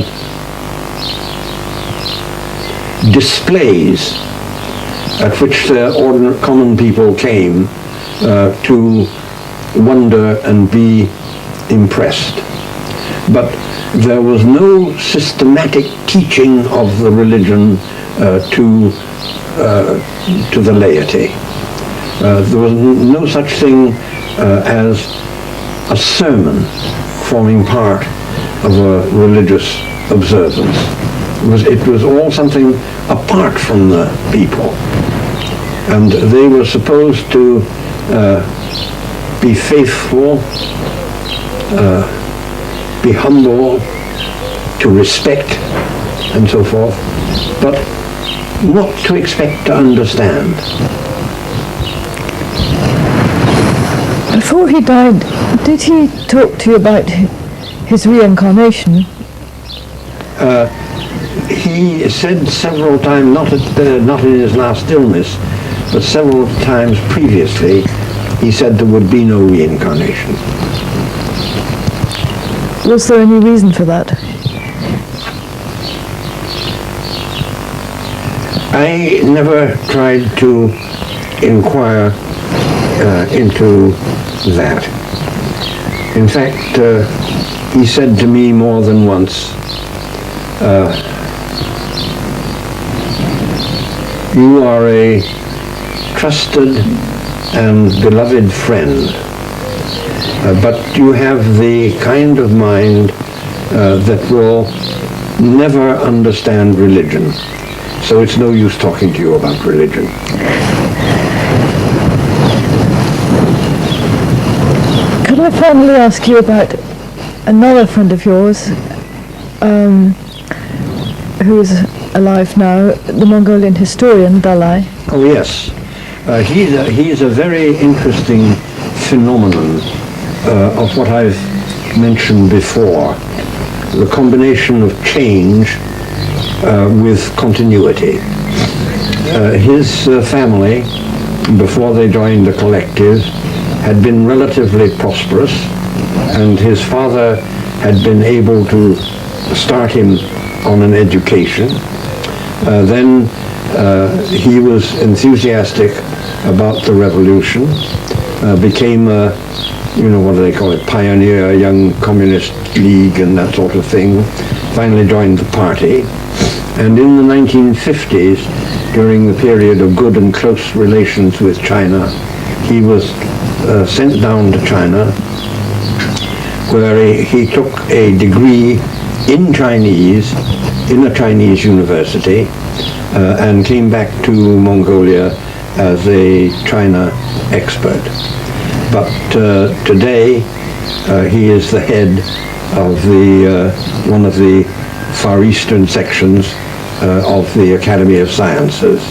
displays at which the common people came to wonder and be impressed. But there was no systematic teaching of the religion to the laity. There was no such thing as a sermon forming part of a religious observance. It was all something apart from the people. And they were supposed to be faithful, be humble, to respect, and so forth, but not to expect to understand. Before he died, did he talk to you about his reincarnation? He said several times, not in his last illness, but several times previously, he said there would be no reincarnation. Was there any reason for that? I never tried to inquire into that. In fact, he said to me more than once, you are a trusted and beloved friend, but you have the kind of mind that will never understand religion. So it's no use talking to you about religion. Could I finally ask you about another friend of yours, who is alive now, the Mongolian historian Dalai? Oh yes, he's a very interesting phenomenon of what I've mentioned before, the combination of change with continuity. His family, before they joined the collective, had been relatively prosperous, and his father had been able to start him on an education. Then he was enthusiastic about the revolution, became a, what do they call it, pioneer, young communist league and that sort of thing, finally joined the party. And in the 1950s, during the period of good and close relations with China, he was sent down to China, where he took a degree in Chinese, in a Chinese university, and came back to Mongolia as a China expert. But today he is the head of the one of the Far Eastern sections of the Academy of Sciences.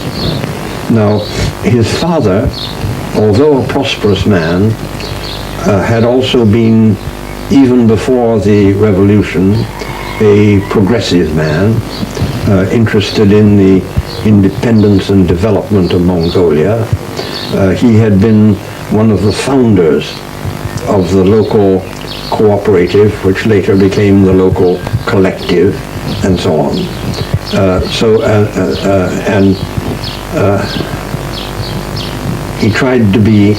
Now, his father, although a prosperous man, had also been, even before the revolution, a progressive man, interested in the independence and development of Mongolia. He had been one of the founders of the local cooperative, which later became the local collective, and so on. He tried to be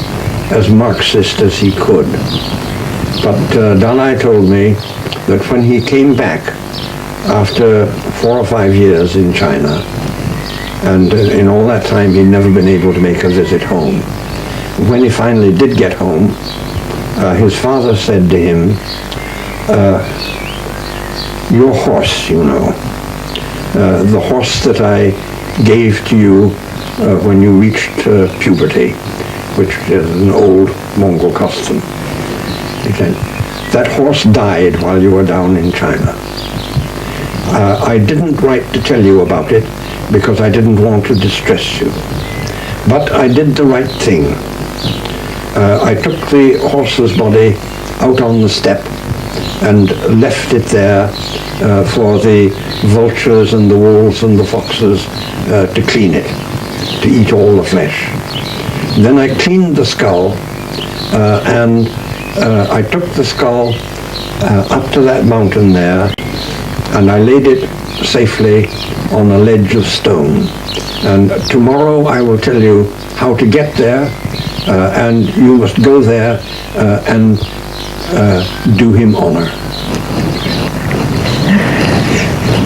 as Marxist as he could. But Dalai told me that when he came back after 4 or 5 years in China, and in all that time he'd never been able to make a visit home, when he finally did get home, his father said to him, your horse, the horse that I gave to you when you reached puberty, which is an old Mongol custom. He said, that horse died while you were down in China. I didn't write to tell you about it because I didn't want to distress you. But I did the right thing. I took the horse's body out on the steppe and left it there for the vultures and the wolves and the foxes to clean it, to eat all the flesh. Then I cleaned the skull and I took the skull up to that mountain there, and I laid it safely on a ledge of stone. And tomorrow I will tell you how to get there, and you must go there and do him honor.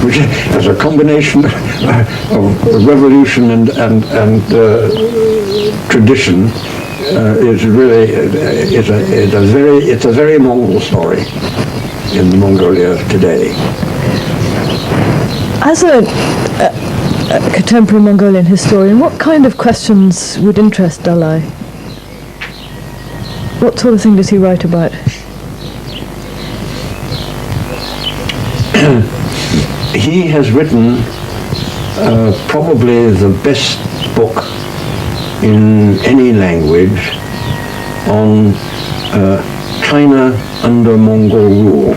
Which, as a combination of revolution and tradition, is really it's a very Mongol story in Mongolia today. As a contemporary Mongolian historian, what kind of questions would interest Dalai? What sort of thing does he write about? He has written probably the best book in any language on China under Mongol rule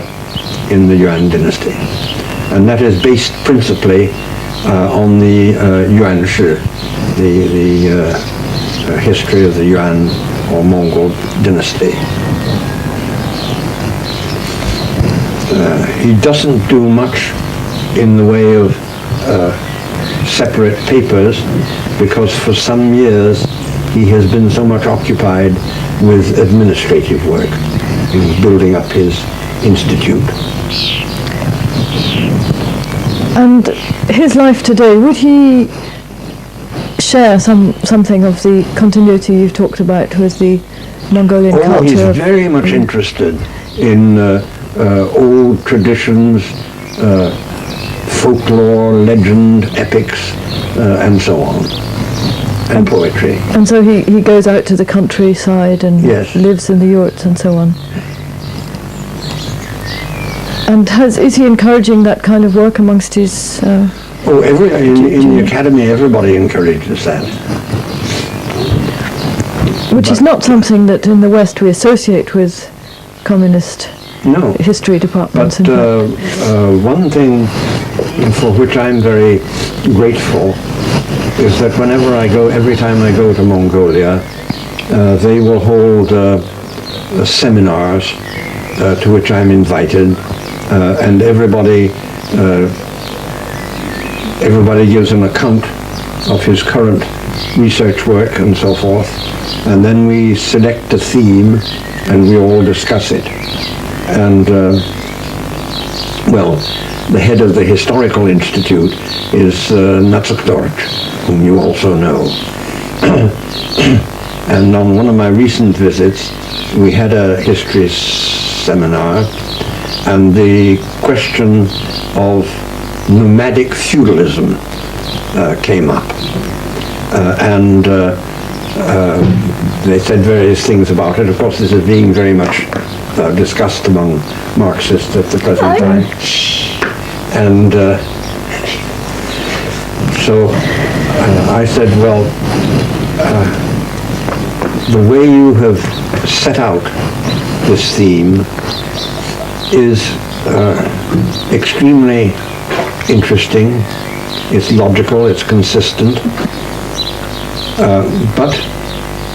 in the Yuan dynasty. And that is based principally on the Yuan Shi, the history of the Yuan or Mongol dynasty. He doesn't do much in the way of separate papers, because for some years he has been so much occupied with administrative work, in building up his institute. And his life today, would he share something of the continuity you've talked about with the Mongolian culture? Oh, he's very much interested in old traditions, folklore, legend, epics, and so on, and poetry. And so he goes out to the countryside and yes. lives in the yurts and so on. And is he encouraging that kind of work amongst his... in the academy everybody encourages that. Which is not something that in the West we associate with communist history departments. But one thing for which I'm very grateful is that every time I go to Mongolia, they will hold seminars to which I'm invited, and everybody gives an account of his current research work and so forth, and then we select a theme and we all discuss it. And well, the head of the Historical Institute is Nacek George, whom you also know. And on one of my recent visits, we had a history seminar, and the question of nomadic feudalism came up. And they said various things about it. Of course, this is being very much discussed among Marxists at the present time. And so I said, well, the way you have set out this theme is extremely interesting. It's logical, it's consistent, but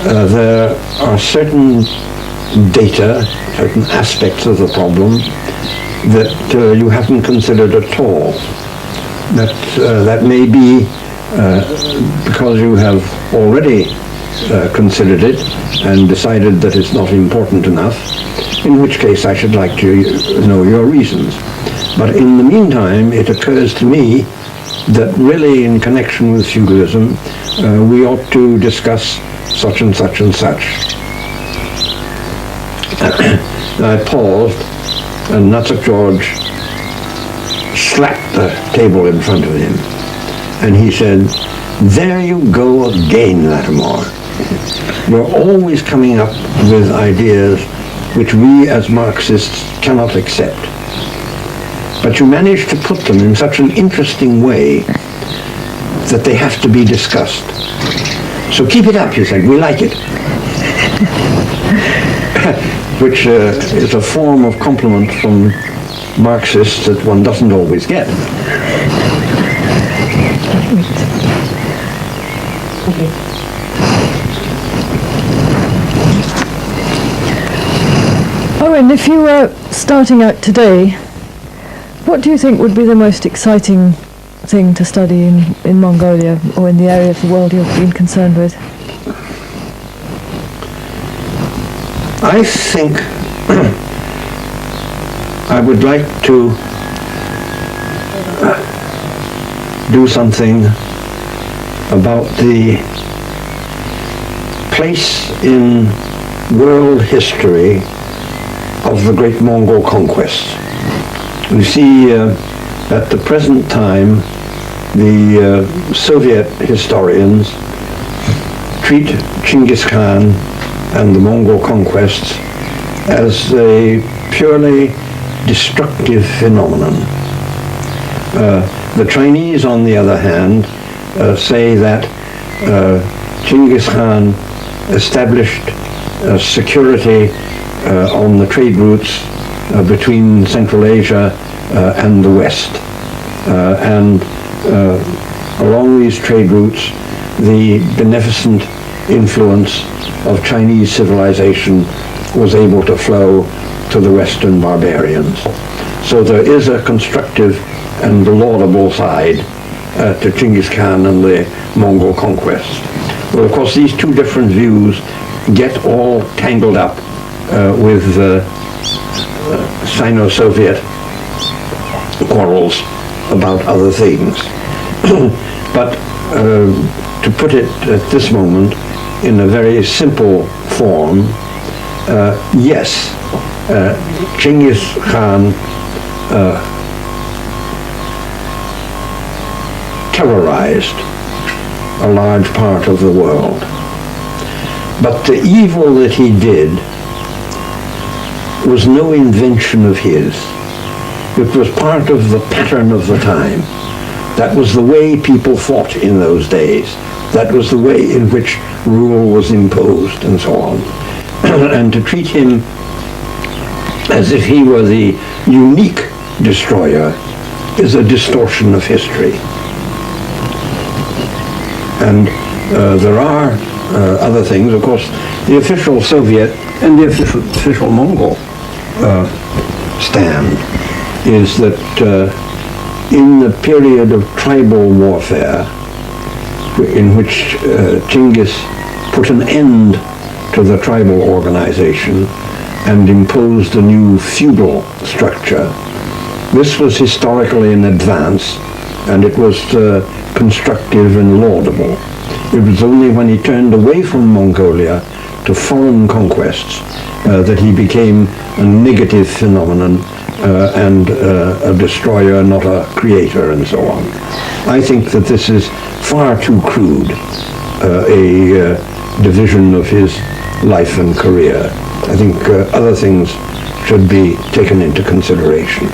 there are certain data, certain aspects of the problem that you haven't considered at all. That may be because you have already considered it and decided that it's not important enough, in which case I should like to know your reasons. But in the meantime, it occurs to me that really in connection with feudalism, we ought to discuss such and such and such. I paused, and Nacek George slapped the table in front of him, and he said, "There you go again, Lattimore. You're always coming up with ideas which we as Marxists cannot accept. But you manage to put them in such an interesting way that they have to be discussed. So keep it up," he said, "we like it." Which is a form of compliment from Marxists that one doesn't always get. Owen, if you were starting out today, what do you think would be the most exciting thing to study in Mongolia or in the area of the world you've been concerned with? I think I would like to do something about the place in world history of the great Mongol conquest. You see, at the present time, the Soviet historians treat Genghis Khan and the Mongol conquests as a purely destructive phenomenon. The Chinese, on the other hand, say that Genghis Khan established security on the trade routes between Central Asia and the West. And along these trade routes, the beneficent influence of Chinese civilization was able to flow to the Western barbarians. So there is a constructive and laudable side to Genghis Khan and the Mongol conquest. Well, of course, these two different views get all tangled up with Sino-Soviet quarrels about other things. But to put it at this moment in a very simple form, yes, Genghis Khan terrorized a large part of the world. But the evil that he did was no invention of his. It was part of the pattern of the time. That was the way people fought in those days. That was the way in which rule was imposed and so on. And to treat him as if he were the unique destroyer is a distortion of history. And there are other things. Of course, the official Soviet and the official Mongol stand is that in the period of tribal warfare, in which Genghis put an end to the tribal organization and imposed a new feudal structure, this was historically in advance, and it was constructive and laudable. It was only when he turned away from Mongolia to foreign conquests that he became a negative phenomenon and a destroyer, not a creator, and so on. I think that this is far too crude a division of his life and career. I think other things should be taken into consideration.